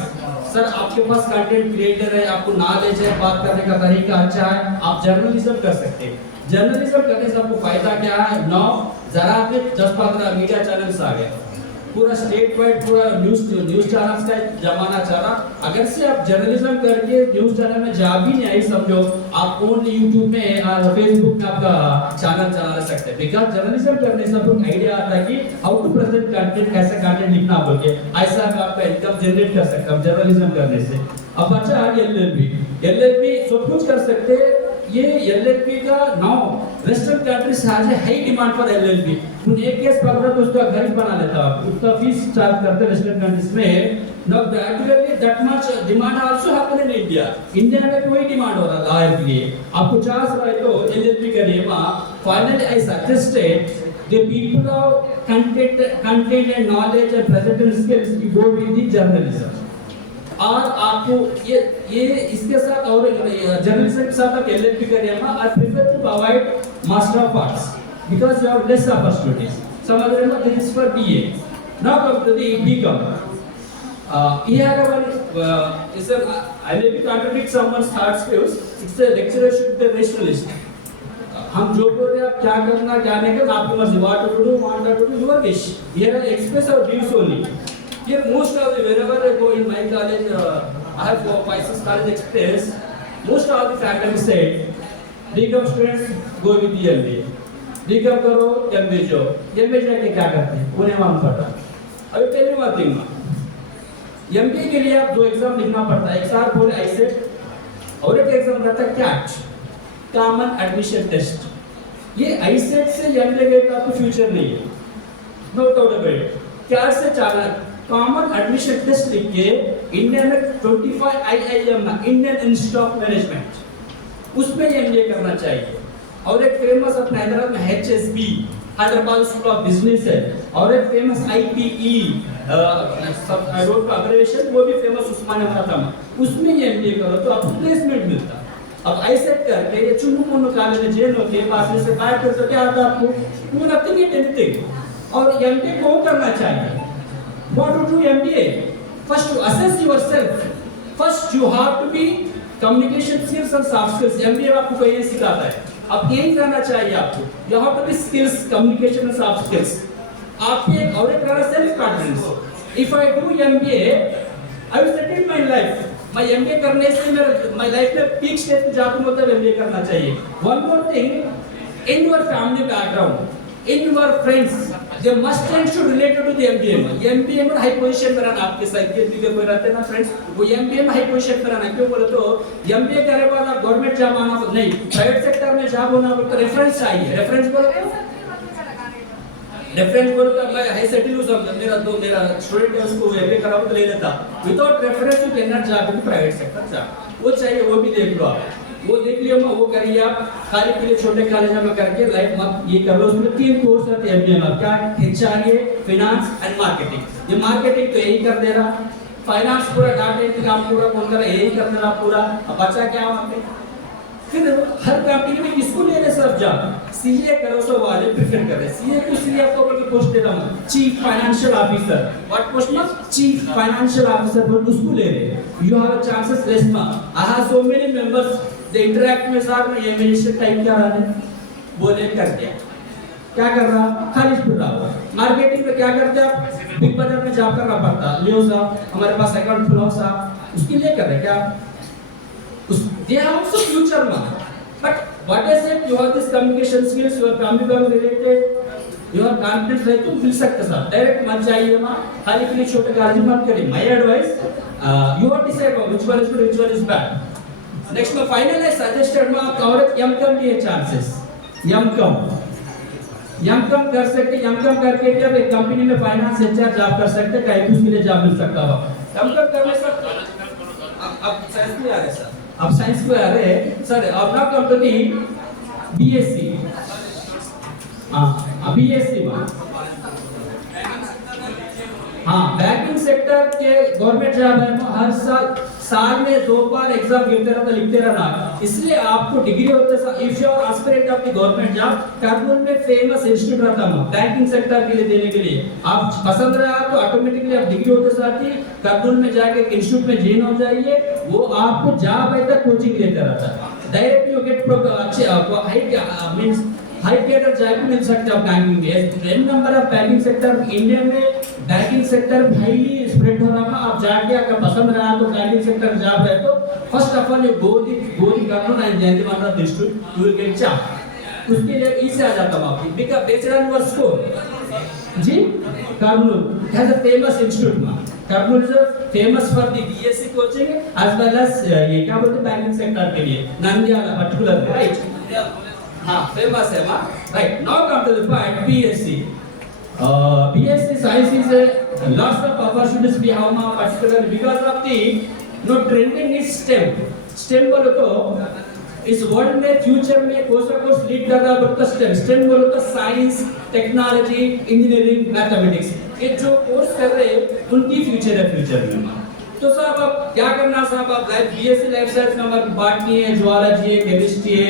सर आपके पास कंटेंट क्रिएटर है, आपको नॉलेज है, बात करने का तरीका अच्छा है, आप जर्नलिज्म कर सकते हैं। जर्नलिज्म करने से आपको फायदा क्या है? नौ जरा में 10-15 मीडिया चैनल्स आ गए, पूरा स्टेट वाइड पूरा न्यूज चैनल्स का जमाना चल रहा। अगर से आप जर्नलिज्म करके न्यूज चैनल में जा भी नहीं आई समझो, आप ओनली यूट्यूब में और फेसबुक में आपका चैनल चला सकते हैं। बिकॉज जर्नलिज्म करने से आपको आइडिया आता है कि हाउ टू प्रेजेंट कंटेंट, कैसे कंटेंट लिखना बोल के, ऐसा आपका इनकम जनरेट कर सकते हैं जर्नलिज्म करने से। अब अच्छा है LLB सब कुछ कर सकते हैं। ये LLB का now western countries has a high demand for LLB। तुम एक केस पकड़ा तो उसका घर बना लेता, उसका फीस चार्ज करते वेस्टर्न कंट्रीज में। Now gradually that much demand also happen in India में कोई डिमांड हो रहा लॉयर के लिए। आपको चांस रहे तो LLB करिए। Finally I suggested the people of content and knowledge and presentation skills की go with the journalism। और आपको ये इसके साथ और जर्नलिज्म के साथ आप LLB करिए। I prefer to avoid Master of Arts because you have less opportunities. Some other this is for BA. Now come to the BCom. Here one is I may be contradict someone's thoughts views. It's a lecturer should be rationalist. हम जो बोल रहे हैं आप क्या करना क्या नहीं करना आपकी मर्जी। What to do, what not to do, your wish. Here I express our views only. Here most of the wherever I go in my college, I have 5-6 college experience. Most of the faculty said BCom students go with MBA, BCom करो MBA जो MBA जाके क्या करते हैं उन्हें मालूम पड़ता। अभी पहली बात देखना एमबीए के लिए आप 2 एग्जाम लिखना पड़ता है, एक साल बोले आईसेट और एक एग्जाम रहता है कैट, कॉमन एडमिशन टेस्ट। ये आईसेट से एमबीए गए तो आपको फ्यूचर नहीं है, no doubt about it. CAT से चाला कॉमन एडमिशन टेस्ट लिख के इंडिया में 25 IIM Indian institute of management उसमें एमबीए करना चाहिए। और एक फेमस अपने हैदराबाद में HSB Hyderabad school of business है, और एक फेमस IPE सब रोड का अब्रिविएशन वो भी फेमस उस्मानिया मराठा में, उसमें एमबीए करो तो आपको प्लेसमेंट मिलता। अब आईसेट करके ये चुन्नू मुन्नू कॉलेज में जेल होती है पास में से बाहर कर तो क्या आता आपको, वो नथिंग इट एनीथिंग। और एमबीए कौन करना चाहिए? What to do MBA? First to assess yourself. First you have to be communication skills and soft skills. MBA आपको कहीं नहीं सिखाता है। अब यही करना चाहिए आपको। You have to be skills, communication and soft skills. आपकी एक और एक तरह self confidence. If I do MBA, I will settle my life. मैं MBA करने से मेरा my life में peak stage पे जाता हूँ तब MBA करना चाहिए। One more thing, in your family background, in your friends, they must and should related to the MBA में। MBA में हाई पोजीशन पर आना आपके साथ के भी कोई रहते ना फ्रेंड्स, वो MBA में हाई पोजीशन पर आना क्यों बोले तो MBA करे बाद आप गवर्नमेंट जॉब आना नहीं, प्राइवेट सेक्टर में जॉब होना तो रेफरेंस चाहिए। रेफरेंस बोलो तो मैं हाई सेटल हूं सब मेरा स्टूडेंट है उसको MBA कराओ तो ले लेता। Without reference you can not job in private sector job, वो चाहिए, वो भी देख लो आप, वो देख लियो मैं वो करिए आप। खाली के लिए छोटे कॉलेज में करके लाइफ मत ये कर लो। उसमें 3 कोर्स रहते हैं एमबीए में, क्या HRA, फाइनेंस एंड मार्केटिंग। ये मार्केटिंग तो यही कर दे रहा, फाइनेंस पूरा डाटा एंट्री काम पूरा कौन कर रहा है, यही कर दे रहा पूरा। अब बचा क्या वहां पे? फिर हर कंपनी में किसको ले रहे सब जॉब? सीए करो सो वाले प्रेफर कर रहे। सीए को सीए आपको बोल के पोस्ट दे रहा हूं, chief financial officer. What post में? चीफ फाइनेंशियल ऑफिसर बोल उसको ले रहे। You have chances Reshma. I have so many members they interact में साथ में ये मिनिस्टर टाइप क्या रहा है बोले कर दिया, क्या कर रहा खाली फिर रहा। मार्केटिंग में क्या करते आप? बिग बाजार में जॉब करना पड़ता, लियो साहब हमारे पास अकाउंट खुलाओ साहब, उसके लिए कर रहे क्या उस दे हैव आल्सो फ्यूचर में। But what I said, you have this communication skills, you are communication related, you are confidence रहे तो मिल सकते सर। डायरेक्ट मत जाइए मां, खाली के लिए छोटे कॉलेज मत करिए। My advice, you are decide which one is good, which one is bad. Next में फाइनल है सजेस्टेड में आप और एमकॉम के चांसेस, एमकॉम कर सकते, एमकॉम करके जब एक कंपनी में फाइनेंस HR जॉब कर सकते, कहीं भी उसके लिए जॉब मिल सकता हो। एमकॉम करने से अब साइंस में आ रहे सर, अब साइंस में आ रहे सर। अब ना कंपनी BSc, हां BSc में हाँ बैंकिंग सेक्टर के गवर्नमेंट जॉब है, हर साल में 2 बार एग्जाम गिरते रहता, लिखते रहना। इसलिए आपको डिग्री होते हैं if you are aspirant of the government job. Kurnool में फेमस इंस्टीट्यूट रहता है बैंकिंग सेक्टर के लिए देने के लिए। आप पसंद रहा तो ऑटोमेटिकली आप डिग्री होते साथ ही कर्नूल में जाके इंस्टीट्यूट में ज्वाइन हो जाइए, वो आपको जॉब है तक कोचिंग देता रहता है। डायरेक्ट यू गेट अच्छे मींस हाई कैडर जॉब मिल सकता है बैंकिंग में। An number of banking sector India में, बैंकिंग सेक्टर हाईली स्प्रेड हो रहा है। आप जाके अगर पसंद रहा तो बैंकिंग सेक्टर जॉब है तो first of all you go the Kurnool and Jayanti Manra institute, you will get job. उसके लिए इसे आ जाता हूं आपकी बिकॉज़ बैचलर इन स्कोर जी। Kurnool has a famous institute में, Kurnool is famous for the BSc coaching as well as ये क्या बोलते हैं बैंकिंग सेक्टर के लिए, नंदियाला पर्टिकुलरली राइट। हाँ फेमस है वहाँ right. Now come to the point BSc. BSc science is a lots of opportunities we have now, particularly because of the trending is STEM. STEM बोलो तो इस वर्ल्ड में future में कौन सा कोर्स लीड कर रहा है बोलो तो STEM। STEM बोलो तो साइंस, टेक्नोलॉजी, इंजीनियरिंग, मैथमेटिक्स, ये जो कोर्स कर रहे हैं उनकी फ्यूचर है फ्यूचर में। तो साहब अब क्या करना साहब, आप BSc लाइफ साइंस में हमारी बॉटनी है, जूलॉजी है, केमिस्ट्री है,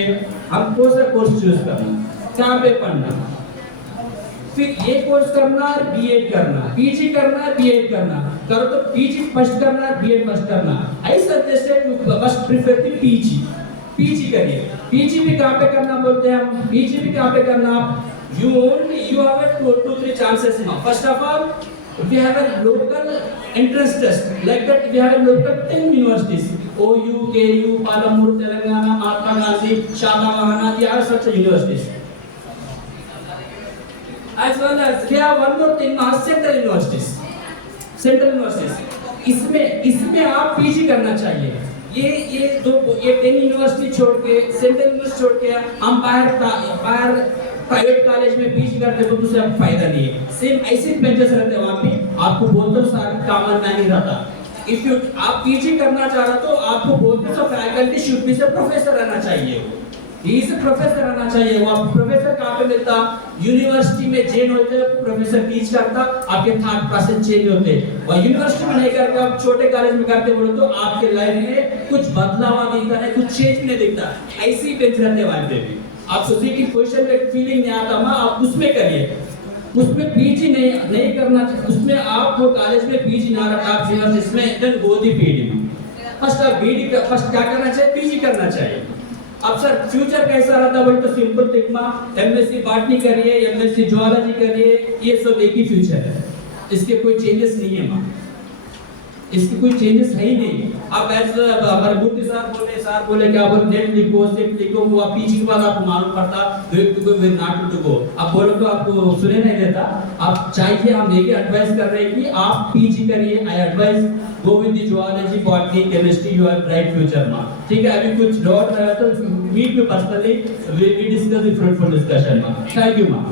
हम कौन सा कोर्स चूज करना, कहाँ पे पढ़ना, फिर ये कोर्स करना और B.Ed करना, PG करना और B.Ed करना। करो तो PG फर्स्ट करना और B.Ed फर्स्ट करना। I suggested you must prefer the PG करिए। PG भी कहाँ पे करना बोलते हैं हम, PG भी कहाँ पे करना आप, you have a 2-3 chances now. First of all, we have a local entrance test, like that we have a local 10 universities, OU, KU, Palamur, Telangana, Mahatma Gandhi, Shatavahana, they are such universities. As well as there are one more thing, central universities. Central universities. इसमें आप PG करना चाहिए. ये 10 university छोड़ के, central university छोड़ के हम बाहर प्राइवेट कॉलेज में पीजी करते तो उससे आपको फायदा नहीं है. सेम ऐसे बेंचेस रहते हैं वहाँ पे, आपको बहुत सारा कॉमन मैन ही रहता. इफ यू आप पीजी करना चाह रहे तो आपको बहुत सा फैकल्टी शुड बी से प्रोफेसर रहना चाहिए. इज प्रोफेसर रहना चाहिए. वो आप प्रोफेसर कहाँ पे मिलता? यूनिवर्सिटी में जेन होते हैं, प्रोफेसर टीच करता, आपके थॉट प्रोसेस चेंज होते. और यूनिवर्सिटी में नहीं करके आप छोटे कॉलेज में करते बोलो तो आपके लाइफ में कुछ बदलाव दिखता है, कुछ चेंज नहीं दिखता. ऐसी बेंच रहते वहाँ पे भी. आप सोचिए कि क्वेश्चन में फीलिंग नहीं आता ना, आप उसमें करिए. उसमें पीजी नहीं करना, उसमें आप वो कॉलेज में पीजी ना रखा, आप यूनिवर्सिटी में देन गो दी पीडी. फर्स्ट आप बीडी का फर्स्ट क्या करना चाहिए? पीजी करना चाहिए. अब सर फ्यूचर कैसा रहता है? वही तो सिंपल टिकमा, एमएससी बॉटनी करिए, एमएससी जूलॉजी करिए, ये सब एक ही फ्यूचर है. इसके कोई चेंजेस नहीं है मां, इसकी कोई चेंजेस है ही नहीं. अब ऐसे हमारे मूर्ति साहब बोले क्या बोल नेट लिखो वो पीजी के बाद आपको मालूम पड़ता विद नॉट टू गो. अब बोलो तो आपको सुने नहीं देता. आप चाहिए, हम एक एडवाइस कर रहे हैं कि आप पीजी करिए. I advise go with the zoology, botany, chemistry, you have bright future ma'am. ठीक है. अभी कुछ डाउट रहा तो मीट में personally we discuss the fruitful discussion ma'am. Thank you ma'am.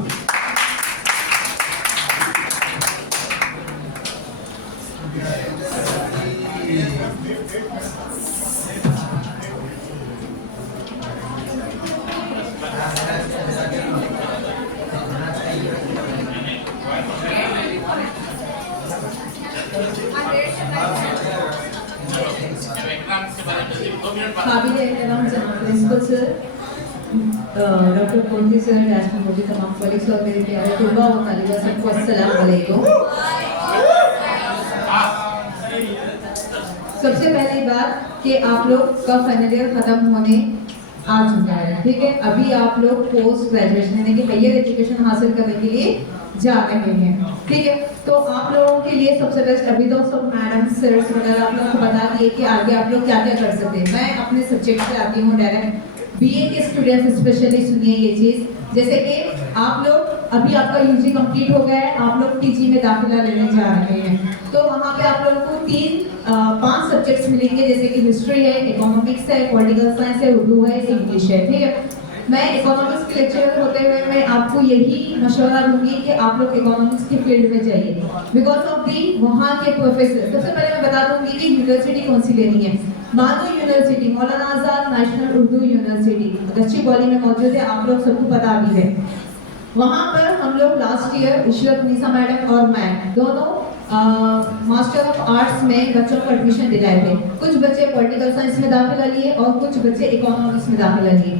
Principal sir, doctor Modi sir, national Modi, तमाम colleagues और मेरे प्यारे तुलबा और तालिबा, सबको अस्सलाम वालेकुम. सबसे पहली बात कि आप लोग का फाइनल ईयर खत्म होने आ चुका है. ठीक है. अभी आप लोग पोस्ट ग्रेजुएशन यानी कि हायर एजुकेशन हासिल करने के लिए जा रहे हैं. ठीक है. तो आप लोगों के लिए सबसे बेस्ट, अभी तो सब मैडम सर वगैरह आप लोगों को बता दिए कि आगे आप लोग क्या क्या कर सकते हैं. मैं अपने सब्जेक्ट से आती हूँ डायरेक्ट. बीए के स्टूडेंट्स स्पेशली सुनिए ये चीज़, जैसे कि आप लोग अभी आपका यूजी कंप्लीट हो गया है, आप लोग पीजी में दाखिला लेने जा रहे हैं. तो वहाँ पे आप लोगों को 5 सब्जेक्ट्स मिलेंगे, जैसे कि हिस्ट्री है, इकोनॉमिक्स है, पॉलिटिकल साइंस है, उर्दू है, इंग्लिश है. ठीक है. मैं इकोनॉमिक्स के लेक्चरर होते हुए मैं आपको यही मशवरा दूंगी कि आप लोग इकोनॉमिक्स की फील्ड में जाइए, बिकॉज ऑफ दी वहाँ के प्रोफेसर. सबसे पहले मैं बता दूंगी कि यूनिवर्सिटी कौन सी लेनी है. मानो university Maulana Azad national Urdu university गच्ची बॉली में मौजूद है, आप लोग सबको पता भी है. वहाँ पर हम लोग लास्ट ईयर इशरत निसा मैडम और मैं दोनों मास्टर ऑफ आर्ट्स में बच्चों को एडमिशन दिलाए थे. कुछ बच्चे पॉलिटिकल साइंस में दाखिला लिए और कुछ बच्चे इकोनॉमिक्स में दाखिला लिए.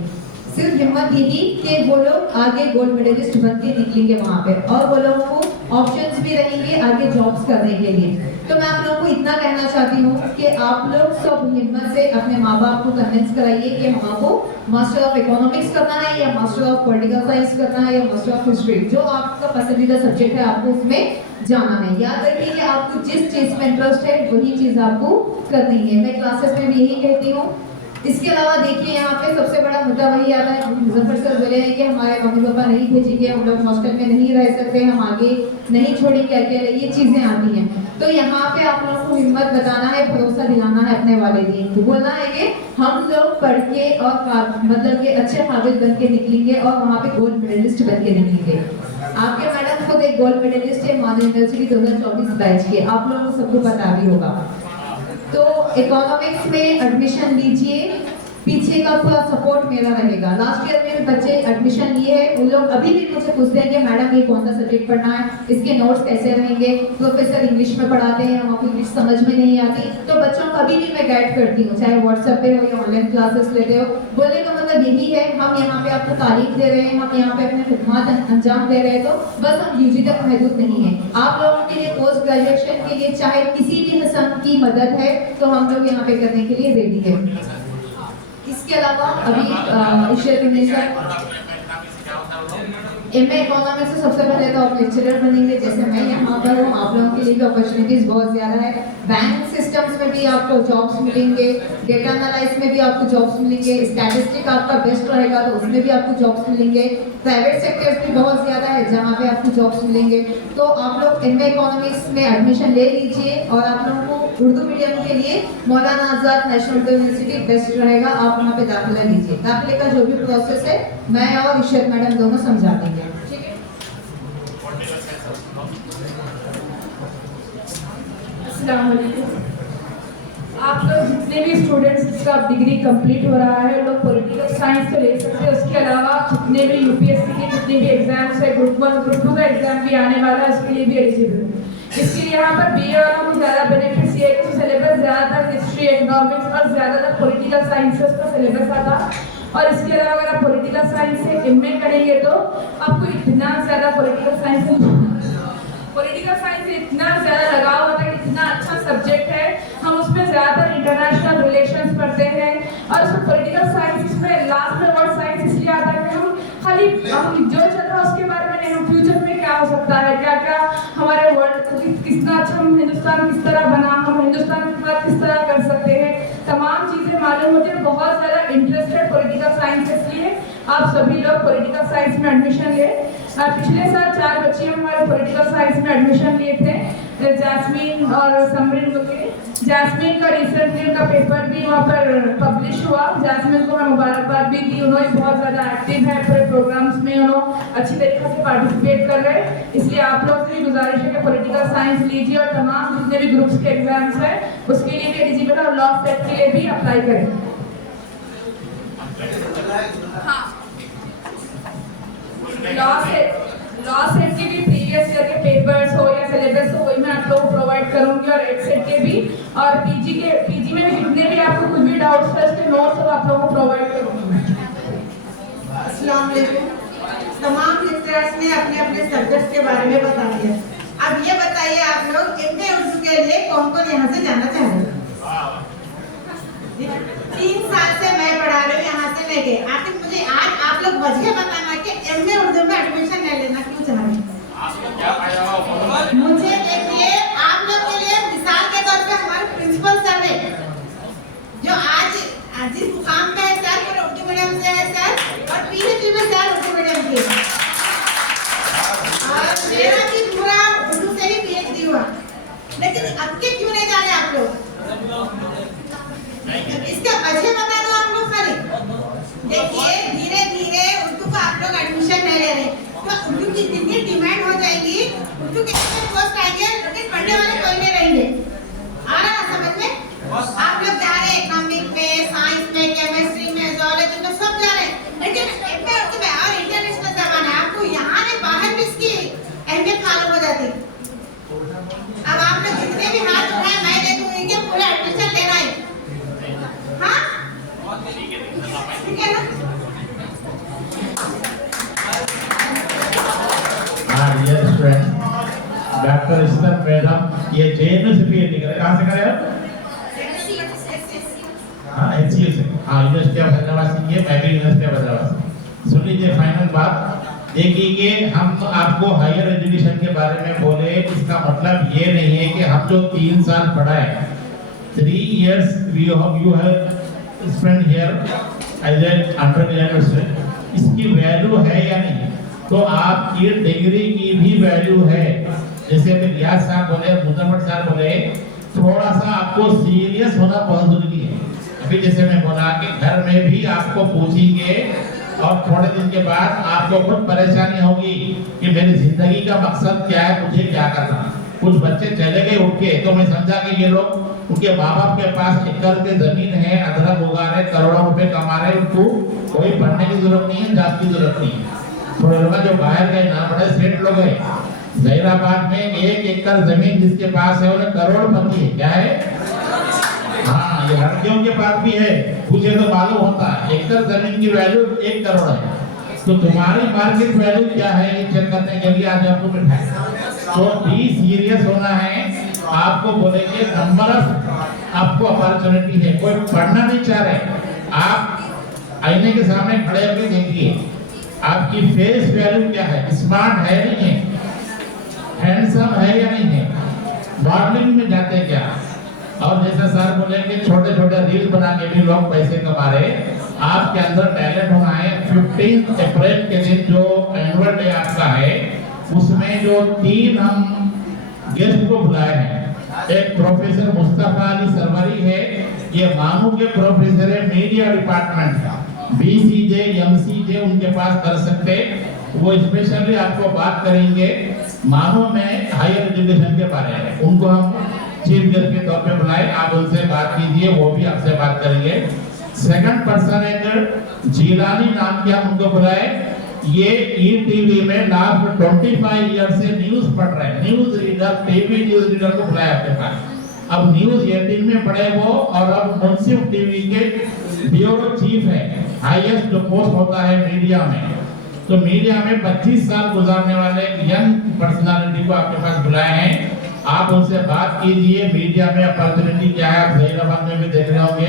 सिर्फ हिम्मत यही कि वो लोग आगे गोल्ड मेडलिस्ट बन के निकलेंगे वहाँ पे, और वो लोगों को ऑप्शंस भी रहेंगे आगे जॉब्स करने के लिए. तो मैं आप लोगों को इतना कहना चाहती हूँ कि आप लोग सब हिम्मत से अपने माँ बाप को कन्विंस कराइए कि हमको मास्टर ऑफ इकोनॉमिक्स करना है या मास्टर ऑफ पॉलिटिकल साइंस करना है या मास्टर ऑफ हिस्ट्री, जो आपका पसंदीदा सब्जेक्ट है आपको उसमें जाना है. याद रखिए कि आपको जिस चीज़ में इंटरेस्ट है वही चीज़ आपको करनी है. मैं क्लासेस में भी यही कहती हूँ. इसके अलावा देखिए यहाँ पे सबसे बड़ा मुद्दा वही आता है, मुजफ्फर सर बोले हैं कि हमारे मम्मी पापा नहीं भेजेंगे, हम लोग हॉस्टल में नहीं रह सकते, हम आगे नहीं छोड़ेंगे अकेले, ये चीज़ें आती हैं. तो यहाँ पे आप लोगों को हिम्मत बताना है, भरोसा दिलाना है अपने वालिदैन को. बोलना है कि हम लोग पढ़ के और मतलब कि अच्छे काबिल बन के निकलेंगे और वहाँ पे गोल्ड मेडलिस्ट बन के निकलेंगे. आपके मैडम खुद एक गोल्ड मेडलिस्ट है मानो यूनिवर्सिटी 2024 बैच के, आप लोगों को सबको पता भी होगा. तो इकोनॉमिक्स में एडमिशन लीजिए, पीछे का पूरा सपोर्ट मेरा रहेगा. लास्ट ईयर मेरे बच्चे एडमिशन लिए हैं, उन लोग अभी भी मुझे पूछते हैं कि मैडम ये कौन सा सब्जेक्ट पढ़ना है, इसके नोट्स कैसे रहेंगे, प्रोफेसर इंग्लिश में पढ़ाते हैं, हमको इंग्लिश समझ में नहीं आती. तो बच्चों को अभी भी मैं गाइड करती हूँ, चाहे व्हाट्सएप पे हो या ऑनलाइन क्लासेस लेते हो. बोलने का मतलब यही है, हम यहाँ पे आपको तारीफ दे रहे हैं, हम यहाँ पे अपने खिदमत अंजाम दे रहे हैं, तो बस हम यूजी तक महदूद नहीं है. आप लोगों के लिए पोस्ट ग्रेजुएशन के लिए चाहे किसी भी किस्म की मदद है तो हम लोग यहाँ पे करने के लिए रेडी है. इसके अलावा अभी एमए इकोनॉमिक्स से सबसे पहले तो आप लेक्चरर बनेंगे, जैसे मैं यहाँ पर हूँ. आप लोगों के लिए भी अपॉर्चुनिटीज बहुत ज़्यादा है. बैंक सिस्टम्स में भी आपको जॉब्स मिलेंगे, डेटा एनालाइज में भी आपको जॉब्स मिलेंगे, स्टैटिस्टिक आपका बेस्ट रहेगा तो उसमें भी आपको जॉब्स मिलेंगे, प्राइवेट सेक्टर्स भी बहुत ज़्यादा है जहाँ पे आपको जॉब्स मिलेंगे। तो आप लोग एमए इकोनॉमिक्स में एडमिशन ले लीजिए और आप लोगों को उर्दू मीडियम के लिए मौलाना आज़ाद नेशनल उर्दू यूनिवर्सिटी बेस्ट रहेगा, आप वहाँ पे दाखिला लीजिए। दाखिले का जो भी प्रोसेस है मैं और इशरत मैडम दोनों समझा देंगे, ठीक है। अस्सलाम वालेकुम। आप लोग जितने भी स्टूडेंट्स जिसका डिग्री कंप्लीट हो रहा है लोग पॉलिटिकल साइंस तो ले सकते हैं, उसके अलावा जितने भी यूपीएससी के जितने भी एग्जाम्स है, ग्रुप 1 ग्रुप 2 का एग्जाम भी आने वाला है, उसके लिए भी एलिजिबल है। इसके लिए यहाँ पर बीए वालों को ज़्यादा बेनिफिट्स ये है कि सिलेबस ज़्यादातर हिस्ट्री, इकोनॉमिक्स और ज़्यादातर पॉलिटिकल साइंसेस का सिलेबस आता। और इसके अलावा अगर आप पॉलिटिकल साइंस से एमए करेंगे तो आपको इतना ज़्यादा पॉलिटिकल साइंस से इतना ज़्यादा लगाव होता है, इतना अच्छा सब्जेक्ट है। हम उसमें ज़्यादातर इंटरनेशनल रिलेशंस पढ़ते हैं और उसमें पॉलिटिकल साइंस में लास्ट में वर्ड साइंस इसलिए आता है कि हम खाली हम जो चल रहा है उसके बारे में नहीं, हम फ्यूचर में क्या हो सकता है, क्या क्या हमारे वर्ल्ड कितना अच्छा, हम हिंदुस्तान किस तरह बना, हम हिंदुस्तान के बाद किस तरह कर सकते हैं, तमाम चीज़ें मालूम होती है। बहुत ज़्यादा इंटरेस्टेड पॉलिटिकल साइंस, इसलिए आप सभी लोग पॉलिटिकल साइंस में एडमिशन लें। पिछले साल 4 बच्चियाँ हमारे पॉलिटिकल साइंस में एडमिशन लिए थे, जैस्मीन और समरिन को के। जैस्मीन का रिसेंटली उनका पेपर भी वहाँ पर पब्लिश हुआ। जैस्मीन को मैं मुबारकबाद भी दी, उन्होंने बहुत ज़्यादा एक्टिव है पूरे प्रोग्राम्स में, उन्होंने अच्छी तरीके से पार्टिसिपेट कर रहे हैं। इसलिए आप लोग से भी गुजारिश है कि पॉलिटिकल साइंस लीजिए और तमाम जितने भी ग्रुप्स के एग्जाम्स हैं उसके लिए भी एलिजिबल और लॉ सेट के लिए भी अप्लाई करें। हाँ, लॉ सेट के भी प्रीवियस ईयर के पेपर्स हो या सिलेबस हो वही मैं आप लोगों को प्रोवाइड करूंगी, और एडसेट के भी, और पीजी में भी जितने भी आपको कुछ भी डाउट्स है उसके नोट्स सब आप लोगों को प्रोवाइड करूंगी। अस्सलाम वालेकुम। तमाम लेक्चरर्स ने अपने अपने सब्जेक्ट्स के बारे में बता दिया। अब ये बताइए आप लोग एमए उर्दू के लिए कौन कौन यहाँ से जाना चाह रहे हैं? 3 साल से मैं पढ़ा रही हूँ यहाँ से लेके, आखिर मुझे आज आप लोग वजह बताना कि एमए उर्दू में एडमिशन ले लेना क्यों चाह रहे हैं। मुझे देखिए, आप लोग के लिए मिसाल के तौर पे हमारे प्रिंसिपल सर है जो आज जिस मुकाम पे है सर, पूरे उर्दू मीडियम से है सर, और पीएचडी में सर उर्दू मीडियम की, और मेरा भी पूरा उर्दू से ही पीएचडी हुआ। लेकिन अब के क्यों नहीं जा रहे आप लोग? इसका वजह बता दो आप लोग खाली। देखिए धीरे धीरे उर्दू का आप लोग एडमिशन नहीं ले रहे तो उर्दू की जितनी डिमांड हो जाएगी, उर्दू के पोस्ट आएंगे, लेकिन पढ़ने वाले कोई नहीं रहेंगे। आ रहा है समझ में? आप लोग जा रहे हैं इकोनॉमिक में, साइंस में, केमिस्ट्री में, जूलॉजी में, सब जा रहे हैं, लेकिन उर्दू में और इंटरनेशनल जबान है, आपको यहाँ नहीं बाहर भी इसकी अहमियत मालूम हो जाती। अब आप लोग जितने भी हाथ उठाए मैं देखूंगी कि पूरा एडमिशन लेना है। हाँ ठीक है ना? डियर स्टूडेंट, डॉक्टर इस्मत मैडम ये जेएनयू से पीएचडी करे, कहाँ से करे आप? हाँ एचसीयू से, हाँ यूनिवर्सिटी ऑफ हैदराबाद से किए, मैं भी यूनिवर्सिटी ऑफ हैदराबाद से। सुन लीजिए फाइनल बात, देखिए कि हम आपको हायर एजुकेशन के बारे में बोले, इसका मतलब ये नहीं है कि हम जो 3 साल पढ़ाए, 3 years you have spent here as an undergraduate student, इसकी वैल्यू है या नहीं? तो आपकी डिग्री की भी वैल्यू है। जैसे अभी रियाज साहब बोले, मुजम्मल साहब बोले, थोड़ा सा आपको सीरियस होना बहुत जरूरी है। अभी जैसे मैं बोला कि घर में भी आपको पूछेंगे और थोड़े दिन के बाद आपको खुद परेशानी होगी कि मेरी जिंदगी का मकसद क्या है, मुझे क्या करना। कुछ बच्चे चले गए उठ के, तो मैं समझा कि ये लोग उनके माँ बाप के पास एकड़ के जमीन है, अदरक उगा रहे, करोड़ों रुपए कमा रहे, उनको कोई पढ़ने की जरूरत नहीं है, जॉब की जरूरत नहीं है। थोड़े लोग जो बाहर गए ना, बड़े सेठ लोग हैं, जहीराबाद में 1 एकड़ जमीन जिसके पास है उन्हें करोड़पति है। क्या है? हाँ, ये लड़कियों के पास भी है, पूछे तो मालूम होता है। एकड़ जमीन की वैल्यू 1 करोड़ है। तो तुम्हारी मार्केट वैल्यू क्या है ये चेक करने के लिए आज आपको बैठाया। तो बी सीरियस होना है। आपको बोलेंगे नंबर ऑफ आपको अपॉर्चुनिटी है, कोई पढ़ना नहीं चाह रहे, आप आईने के सामने खड़े होकर देखिए आपकी फेस वैल्यू क्या है, स्मार्ट है नहीं है, हैंडसम है या नहीं है, मॉडलिंग में जाते क्या, और जैसे सर बोले कि छोटे छोटे रील बना के भी लोग पैसे कमा रहे, आपके अंदर टैलेंट होना है। 15 अप्रैल के दिन जो एनुअल डे आपका है, उसमें जो 3 हम गेस्ट को बुलाए हैं, एक प्रोफेसर मुस्तफा अली सरवरी है, ये मानू के प्रोफेसर है मीडिया डिपार्टमेंट का, बीसीजे एमसीजे उनके पास कर सकते, वो स्पेशली आपको बात करेंगे मानू में हायर एजुकेशन के बारे में। उनको हम चीफ गेस्ट के तौर पे बुलाए, आप उनसे बात कीजिए, वो भी आपसे बात करेंगे। सेकंड पर्सन एक जीलानी नाम के हम उनको बुलाए, ये ईटीवी में लास्ट 25 ईयर से न्यूज पढ़ रहे हैं, news reader, TV news reader को बुलाया आपके पास। अब न्यूज 18 में पढ़े वो, और अब मुंसिफ टीवी के ब्यूरो चीफ है, हाईएस्ट जो पोस्ट होता है मीडिया में। तो मीडिया में 25 साल गुजारने वाले यंग पर्सनालिटी को आपके पास बुलाए हैं, आप उनसे बात कीजिए। मीडिया में अपॉर्चुनिटी क्या है, आप जहीराबाद में भी देख रहे होंगे,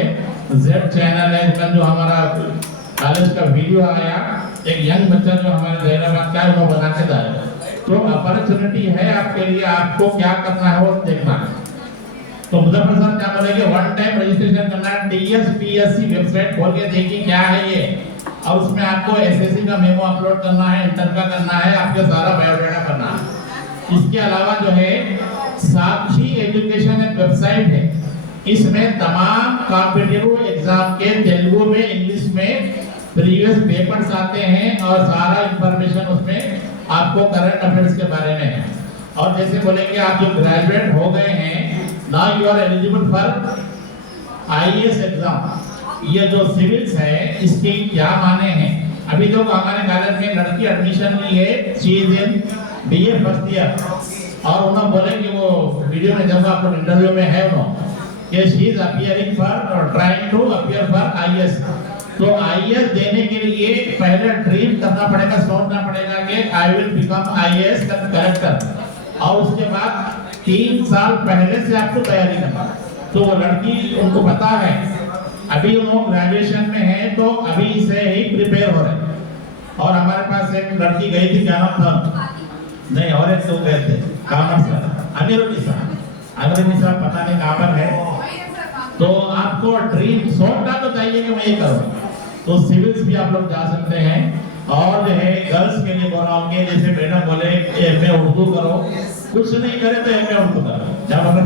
जेड चैनल है, इसमें जो हमारा कॉलेज का वीडियो आया, एक यंग बच्चा जो हमारे जहीराबाद का है वो बना के डाला। तो अपॉर्चुनिटी है आपके लिए, आपको क्या करना है वो देखना है। तो मुजफ्फर साहब क्या बोलेंगे, वन टाइम रजिस्ट्रेशन करना है, टीएसपीएससी वेबसाइट खोल के देखिए क्या है ये, और उसमें आपको एसएससी का मेमो अपलोड करना है, इंटर का करना है, आपके सारा बायोडाटा करना है। इसके अलावा जो है साक्षी एजुकेशन एक वेबसाइट है, इसमें तमाम कॉम्पिटिटिव एग्जाम के तेलुगु में, इंग्लिश में प्रीवियस पेपर्स आते हैं, और सारा इंफॉर्मेशन उसमें आपको करंट अफेयर्स के बारे में है। और जैसे बोलेंगे आप जो ग्रेजुएट हो गए हैं, now you are eligible for IAS exam. ये जो सिविल्स है इसके क्या माने हैं, अभी जो हमारे कॉलेज में लड़की एडमिशन ली है, she is in BA first year, और उन्होंने बोले कि वो वीडियो में जब आप लोग इंटरव्यू में है उन्होंने कि she is appearing for trying to appear for IAS. तो आईएएस देने के लिए पहले ड्रीम करना पड़ेगा, सोचना पड़ेगा कि I will become IAS collector, और उसके बाद 3 साल पहले से आपको तैयारी करना। तो वो लड़की, उनको पता है, अभी उन्होंने ग्रेजुएशन में है, तो अभी से ही प्रिपेयर हो रहे हैं। और हमारे पास एक लड़की गई थी, क्या नाम था, नहीं और एक लोग गए थे, कॉमर्स का अनिरुद्ध साहब पता नहीं कहाँ पर है। तो आपको ड्रीम सोचना तो चाहिए कि मैं ये करूँ, तो सिविल्स भी आप लोग जा सकते हैं। और जो है गर्ल्स के लिए बोल रहा हूँ, जैसे मैडम बोले एमए उर्दू करो, कुछ नहीं करे तो एमए उर्दू करो, क्या बोल,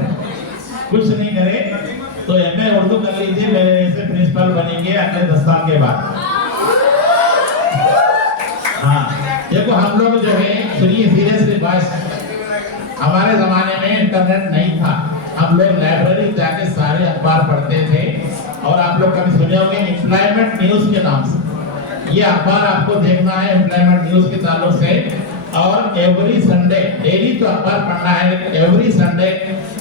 कुछ नहीं करे तो एमए उर्दू कर लीजिए, मेरे से प्रिंसिपल बनेंगे अगले 10 साल के बाद। हाँ देखो, हम लोग जो है सुनिए सीरियसली बात, हमारे जमाने में इंटरनेट नहीं था, हम लोग लाइब्रेरी जाके सारे अखबार पढ़ते थे। और आप लोग कभी सुने होंगे एम्प्लॉयमेंट न्यूज के नाम से, ये अखबार आपको देखना है एम्प्लॉयमेंट न्यूज के ताल्लुक से। और एवरी संडे, डेली तो अखबार पढ़ना है, लेकिन every Sunday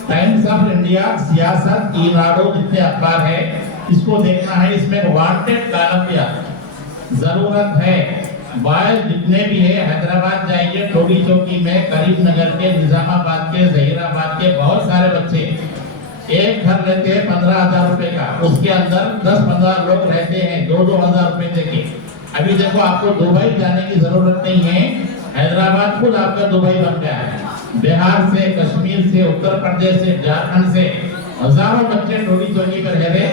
times of India, सियासत, ईनाडो जितने अखबार है इसको देखना है। इसमें वांटेड कॉलम दिया, जरूरत है बाय जितने भी है, हैदराबाद जाइए, टोडी चौकी में, करीमनगर के, निजामाबाद के, जहीराबाद के बहुत सारे बच्चे एक घर लेते हैं 15,000 रुपए का, उसके अंदर 10-15 लोग रहते हैं, 2-2 हजार रुपए देके। अभी देखो आपको दुबई जाने की जरूरत नहीं है, हैदराबाद खुद आपका दुबई बन गया है। बिहार से, कश्मीर से, उत्तर प्रदेश से, झारखंड से हजारों बच्चे टोडी चौकी पर रह रहे,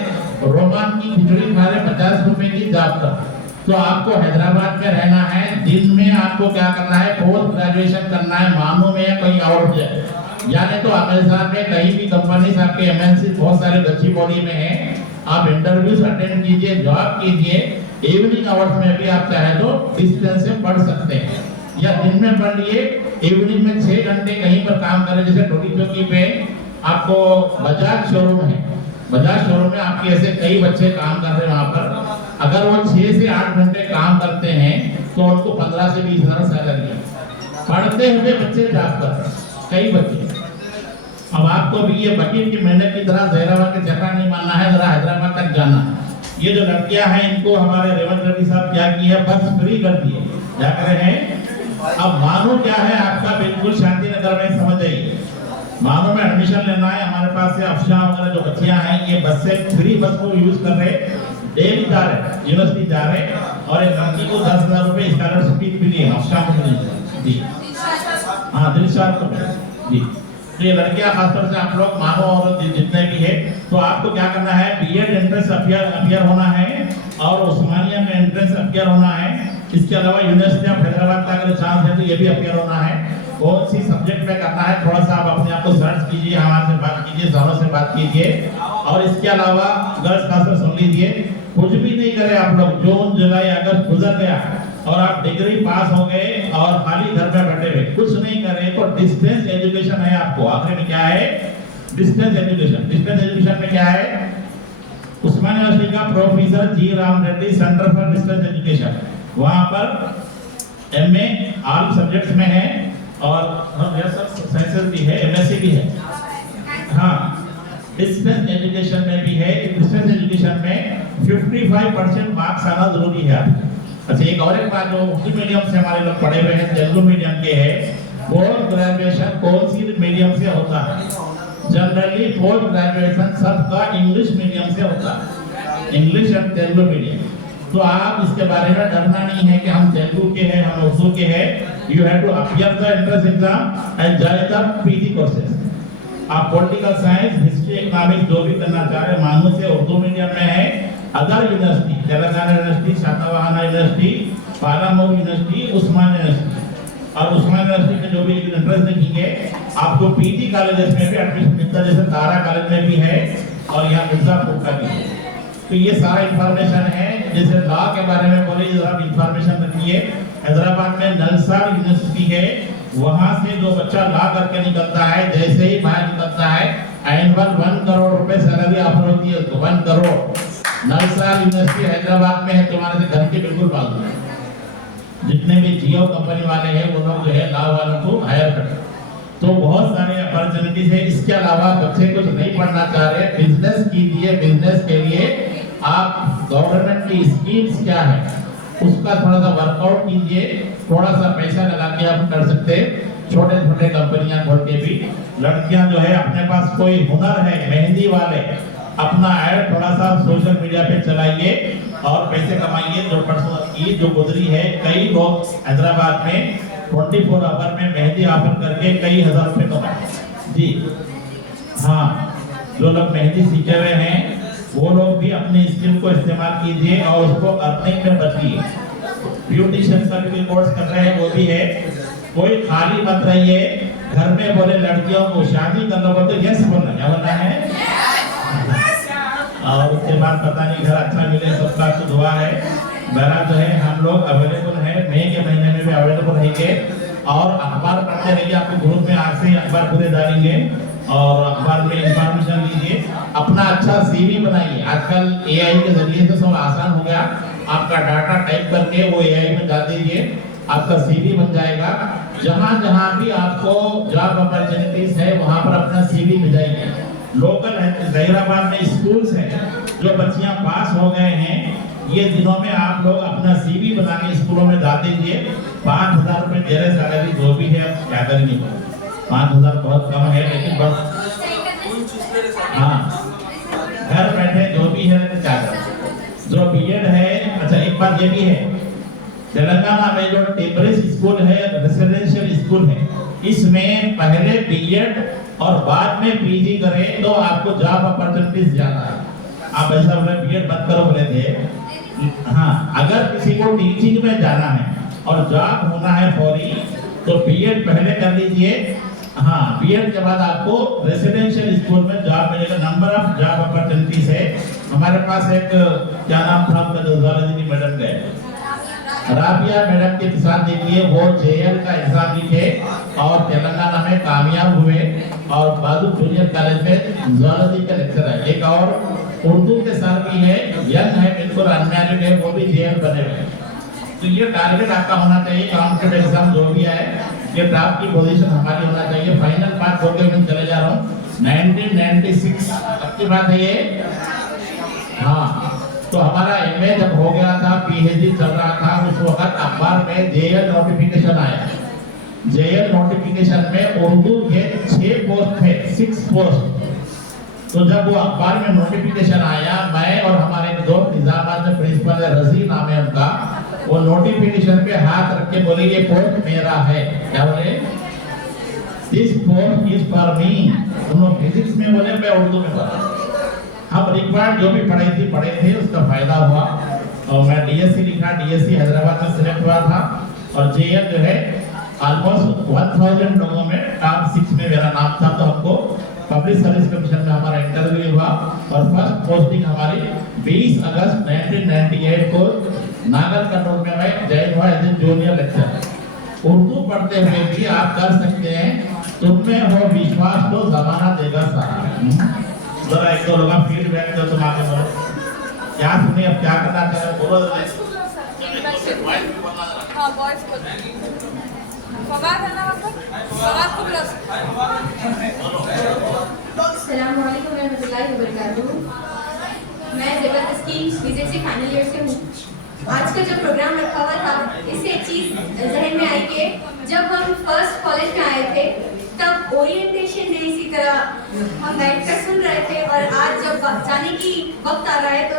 रोमान की खिचड़ी खा रहे 50 रुपए की जॉब पर। तो आपको हैदराबाद में रहना है, दिन में आपको क्या करना है, पोस्ट ग्रेजुएशन करना है, मामू में या कहीं और जाने, तो अमेरिका में कहीं भी कंपनी आपके एमएनसी बहुत सारे गच्चीबौली में है, आप इंटरव्यूज अटेंड कीजिए, जॉब कीजिए। इवनिंग आवर्स में भी आप चाहे तो डिस्टेंस से पढ़ सकते हैं, या दिन में पढ़ लिए, इवनिंग में 6 घंटे कहीं पर काम करें। जैसे टोडी चौकी पे आपको बजाज शोरूम है, बजाज शोरूम में आपके ऐसे कई बच्चे काम कर रहे हैं वहाँ पर। अगर वो 6 से 8 घंटे काम करते हैं तो उनको 15 से 20 हजार सैलरी है, पढ़ते हुए बच्चे जॉब कर रहे, कई बच्चे। अब आपको भी ये वकील की मेहनत की तरह जहीराबाद के चक्कर नहीं मानना है, जरा हैदराबाद तक जाना है। ये जो लड़कियां हैं, इनको हमारे रेवंत रेड्डी साहब क्या किया, बस फ्री कर दिए, क्या कर रहे हैं। अब मानो क्या है आपका, बिल्कुल शांति नगर में समझ आइए, मानो में एडमिशन लेना है, हमारे पास से अफशां वगैरह जो बच्चियां हैं, ये बस से फ्री बस को यूज कर रहे, डेली जा रहे, यूनिवर्सिटी जा रहे, और एक लड़की को 10,000 रुपए स्कॉलरशिप मिली है अफशां को जी। हाँ दिलशाद को जी। तो ये लड़कियां खासतौर से आप लोग मानो और जितने भी है, तो आपको क्या करना है, बीएड एंट्रेंस अपियर होना है और उस्मानिया में एंट्रेंस अपियर होना है। इसके अलावा यूनिवर्सिटी ऑफ हैदराबाद का अगर चांस है तो ये भी अपियर होना है। कौन सी सब्जेक्ट में करना है, थोड़ा सा आप अपने आप को सर्च कीजिए, हमारे से बात कीजिए, सरों से बात कीजिए। और इसके अलावा गर्ल्स खासकर सुन लीजिए, कुछ भी नहीं करे आप लोग, जून जुलाई अगस्त गुजर गया और आप डिग्री पास हो गए और खाली घर में बैठे हुए कुछ नहीं करे तो डिस्टेंस एजुकेशन है आपको। आखिर में क्या है, डिस्टेंस एजुकेशन। डिस्टेंस एजुकेशन में क्या है, उस्मानिया यूनिवर्सिटी का professor G Ram Reddy centre for distance education, वहां पर एमए ऑल सब्जेक्ट्स में है और साइंसेस भी है, एमएससी भी है। हाँ, डिस्टेंस एजुकेशन में भी है। डिस्टेंस एजुकेशन में 55% मार्क्स आना जरूरी है आपको। अच्छा, एक और एक बात, जो उर्दू मीडियम से हमारे लोग पढ़े हुए हैं, तेलुगु मीडियम के हैं, पोस्ट ग्रेजुएशन कौन सी मीडियम से होता है? जनरली पोस्ट ग्रेजुएशन सबका इंग्लिश मीडियम से होता है, इंग्लिश और तेलुगु मीडियम। तो आप इसके बारे में डरना नहीं है कि हम तेलुगु के हैं, हम उर्दू के हैं। You have to appear the entrance exam and join the PG courses. आप पॉलिटिकल साइंस, हिस्ट्री, इकोनॉमिक्स जो भी करना चाह रहे हैं, मानो से उर्दू मीडियम में है। Other university, Telangana university, Satavahana university, Palamuru university, Osmania university, और उस्मानिया यूनिवर्सिटी में जो भी एंट्रेंस देखेंगे आपको पीजी कॉलेजेस में भी एडमिशन मिलता है, जैसे तारा कॉलेज में भी है और यहाँ मिर्जापुर का भी है। तो ये सारा इंफॉर्मेशन है। जैसे लॉ के बारे में बोले, आप इंफॉर्मेशन रखिए। हैदराबाद में नलसार यूनिवर्सिटी है, वहां से जो बच्चा लॉ करके निकलता है, जैसे ही बाहर निकलता है, एनुअल 1 करोड़ रुपए सैलरी ऑफर होती है, तो 1 करोड़। नलसार यूनिवर्सिटी हैदराबाद में है, तुम्हारे से घर के बिल्कुल बाजू है। जितने भी जियो कंपनी वाले हैं वो लोग जो है लॉ वालों को हायर करते हैं। तो बहुत सारे अपॉर्चुनिटीज है। इसके अलावा बच्चे कुछ नहीं पढ़ना चाह रहे, बिजनेस कीजिए। बिजनेस के लिए आप गवर्नमेंट की स्कीम्स क्या है उसका थोड़ा सा वर्कआउट कीजिए, थोड़ा सा पैसा लगा के आप कर सकते हैं। छोटे छोटे कंपनियां खोल के भी लड़कियां जो है, अपने पास कोई हुनर है, मेहंदी वाले, अपना ऐड थोड़ा सा सोशल मीडिया पे चलाइए और पैसे कमाइए। जो परसों ईद जो गुजरी है, कई लोग हैदराबाद में 24 आवर में मेहंदी ऑफर करके कई हजार रुपए कमाए जी। हाँ, जो लोग मेहंदी सीखे हुए हैं वो लोग भी अपनी स्किल को इस्तेमाल कीजिए और उसको अर्निंग में बचिए। ब्यूटिशियन का भी कोर्स कर रहे हैं, वो भी है। कोई खाली मत रहिए घर में। बोले लड़कियों को शादी करना हो तो यस बोलना, क्या बोलना है? और उसके बाद पता नहीं घर अच्छा मिले, सबका तो दुआ है। बहरहाल जो है हम लोग अवेलेबल है, मई के महीने में भी अवेलेबल रहेंगे और अखबार पढ़ते रहिए। आपको ग्रुप में आज से ही अखबार पूरे डालेंगे और अखबार में इंफॉर्मेशन लीजिए। अपना अच्छा सीवी बनाइए। आजकल एआई के जरिए से सब आसान हो गया। आपका डाटा टाइप करके वो एआई में डाल दीजिए, आपका सीवी बन जाएगा। जहां जहां भी आपको जॉब अपॉर्चुनिटीज है वहां पर अपना सीवी भेजाइए। लोकल हैदराबाद में स्कूल्स हैं, जो बच्चियां पास हो गए हैं, ये दिनों में आप लोग अपना सीवी बना के स्कूलों में डाल दीजिए। 5000 रुपए दे रहे सैलरी, जो भी है क्या करेंगे। 5000 बहुत कम है, लेकिन बस हाँ, घर बैठे जो भी है क्या करें। जो बीएड है, अच्छा एक बात ये भी है, तेलंगाना में जो टेम्परेरी स्कूल है, रेसिडेंशियल स्कूल है, इसमें पहले बीएड और बाद में पीजी करें तो आपको जॉब अपॉर्चुनिटीज ज्यादा है। आप ऐसा बोले बीएड बंद करो बोले थे। हाँ, अगर किसी को टीचिंग में जाना है और जॉब होना है फौरी, तो बीएड पहले कर लीजिए। हाँ, बीएड के बाद आपको रेसिडेंशियल स्कूल में जॉब मिलेगा। नंबर ऑफ जॉब अपॉर्चुनिटीज है। हमारे पास एक क्या नाम था उनका, जो ज़्वालॉजी की मैडम गए, राबिया मैडम के साथ देखिए, वो जेएल का एग्जाम लिखे और तेलंगाना में कामयाब हुए और बादू जूनियर कॉलेज में ज़ूलॉजी का लेक्चर है। एक और उर्दू के साथ भी है, यंग है, बिल्कुल अनमैरिड है, वो भी जेएल बने हुए। तो ये टारगेट आपका होना चाहिए। कॉम्पिटेटिव एग्जाम जो भी है, ये टॉप की पोजीशन हमारी होना चाहिए। फाइनल मार्क्स होके मैं चले जा रहा हूँ 1996 की बात है ये। हाँ, तो हमारा एमए जब हो गया था, पीएचडी चल रहा था, उस वक्त अखबार में जेएल नोटिफिकेशन आया। जेएल नोटिफिकेशन में उर्दू के 6 पोस्ट थे, 6 पोस्ट। तो जब वो अखबार में नोटिफिकेशन आया, मैं और हमारे दोस्त निजामाबाद में प्रिंसिपल है, रजी नाम है उनका, वो नोटिफिकेशन पे हाथ रख के बोले ये पोस्ट मेरा है। क्या बोले? This post is for me. तुम लोग फिजिक्स में बोले, मैं उर्दू में बोला। हम रिक्वायर्ड जो भी पढ़े थे उसका फायदा हुआ और मैं डीएससी लिखा, डीएससी हैदराबाद में सिलेक्ट हुआ था और जेएल जो है ऑलमोस्ट 1000 लोगों में टॉप 6 में मेरा नाम था। तो हमको पब्लिक सर्विस कमीशन में हमारा इंटरव्यू हुआ और फर्स्ट पोस्टिंग हमारी 20 अगस्त 1998 को नागर कंट्रोल में मैं ज्वाइन हुआ as a junior lecture. Urdu पढ़ते हुए भी आप कर सकते हैं, तुमने वो विश्वास तो जमाना देगा सारा। जरा एक दो लोग फीडबैक दो, तुम आगे बोलो क्या सुने, अब क्या करना चाह रहे हो, बोलो। हाँ, वॉइस को फवाद है ना, फवाद को प्लस। अस्सलाम वालेकुम रहमतुल्लाहि व बरकातुहू। मैं ज़बरदस्ती बीजेसी फाइनल ईयर से हूँ। आज का जो प्रोग्राम रखा हुआ था, इससे एक चीज़ जहन में आई कि जब हम फर्स्ट कॉलेज में आए थे तब ओरिएंटेशन डे इसी तरह हम बैठ कर सुन रहे थे और आज जब जाने की वक्त आ रहा है तो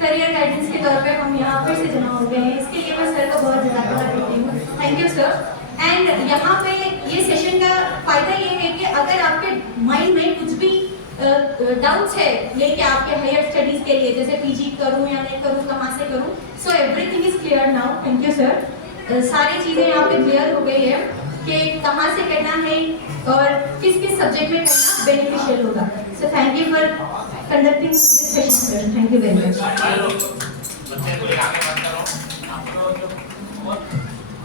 करियर गाइडेंस के तौर पे हम यहाँ फिर से जमा हो गए हैं। इसके लिए मैं सर को बहुत जज़ाकल्लाह कहती हूँ, थैंक यू सर। एंड यहाँ पे ये सेशन का फायदा ये है कि अगर आपके माइंड में कुछ भी डाउट्स है लेके आपके हायर स्टडीज के लिए, जैसे पीजी करूँ या नहीं करूँ, कहाँ से करूँ, so everything is clear now, thank you sir. सारी चीज़ें यहाँ पे क्लियर हो गई है कि कहाँ से करना है और किस किस सब्जेक्ट में करना बेनिफिशियल होगा। So thank you for conducting this session sir, thank you very much. बच्चे को आगे बात करो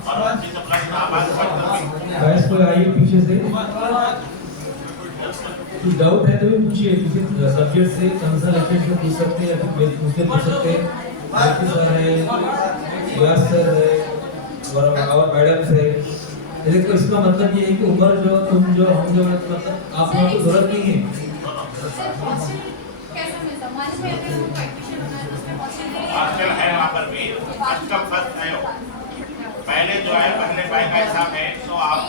और अच्छी से प्लस आवाज बात करो। गाइस कोई आइए पीछे से, कुछ डाउट है तो भी पूछिए, किसी सब्जेक्ट से कौन-सा लेक्चर से पूछ सकते हैं या फिर मुझसे पूछ सकते हैं। आरती सर है, व्यास सर है और मैडम है। देखो इसका मतलब ये है कि उम्र जो तुम जो हम जो मतलब आप लोगों को जरूरत नहीं है। कैसा मिलता मानस में अगर हम एडमिशन होना है तो उसमें पॉसिबल आजकल है वहाँ पर भी फर्स्ट कम फर्स्ट है वो। पहले जो है पहले बाई का हिसाब है तो आप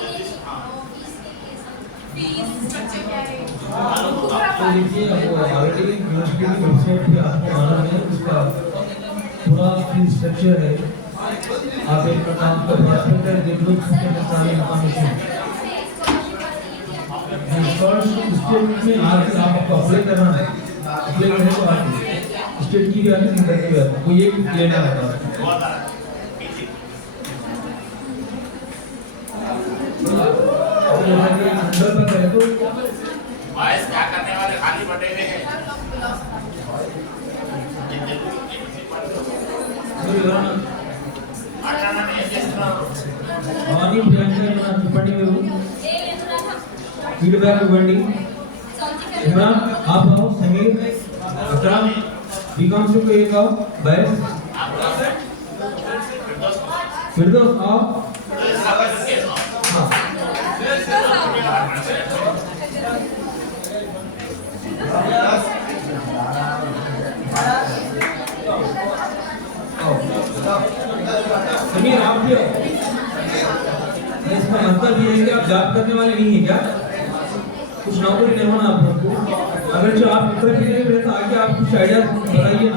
फीस स्ट्रक्चर क्या है? तो देखिए अब ऑलरेडी यूनिवर्सिटी की वेबसाइट पे आपको मालूम है उसका पूरा फीस स्ट्रक्चर है। आप एक नाम का प्रॉस्पेक्टर देख लो, उसमें सारी इंफॉर्मेशन स्कॉलरशिप स्टेट में आपको अप्लाई करना है। अप्लाई करने के बाद स्टेट की भी आती है, सेंटर की भी आती है, कोई एक लेना होता है। अंदर पर करें तो बॉयज क्या करने वाले खाली बटे हुए हैं। మార్నింగ్ బ్యాంక్ చెప్పండి మీరు ఫీడ్బ్యాక్ ఇవ్వండి। इमरान आप आओ, समीर अकरम बीकॉम से कोई एक आओ, बैस फिरदौस आओ। हाँ समीर आप भी आओ। इसका मतलब ये है कि आप जॉब करने वाले नहीं है क्या? कुछ नौकरी नहीं होना आप लोगों को। अगर जो आप पेपर के लिए तो आगे आप कुछ आइडिया बताइए ना।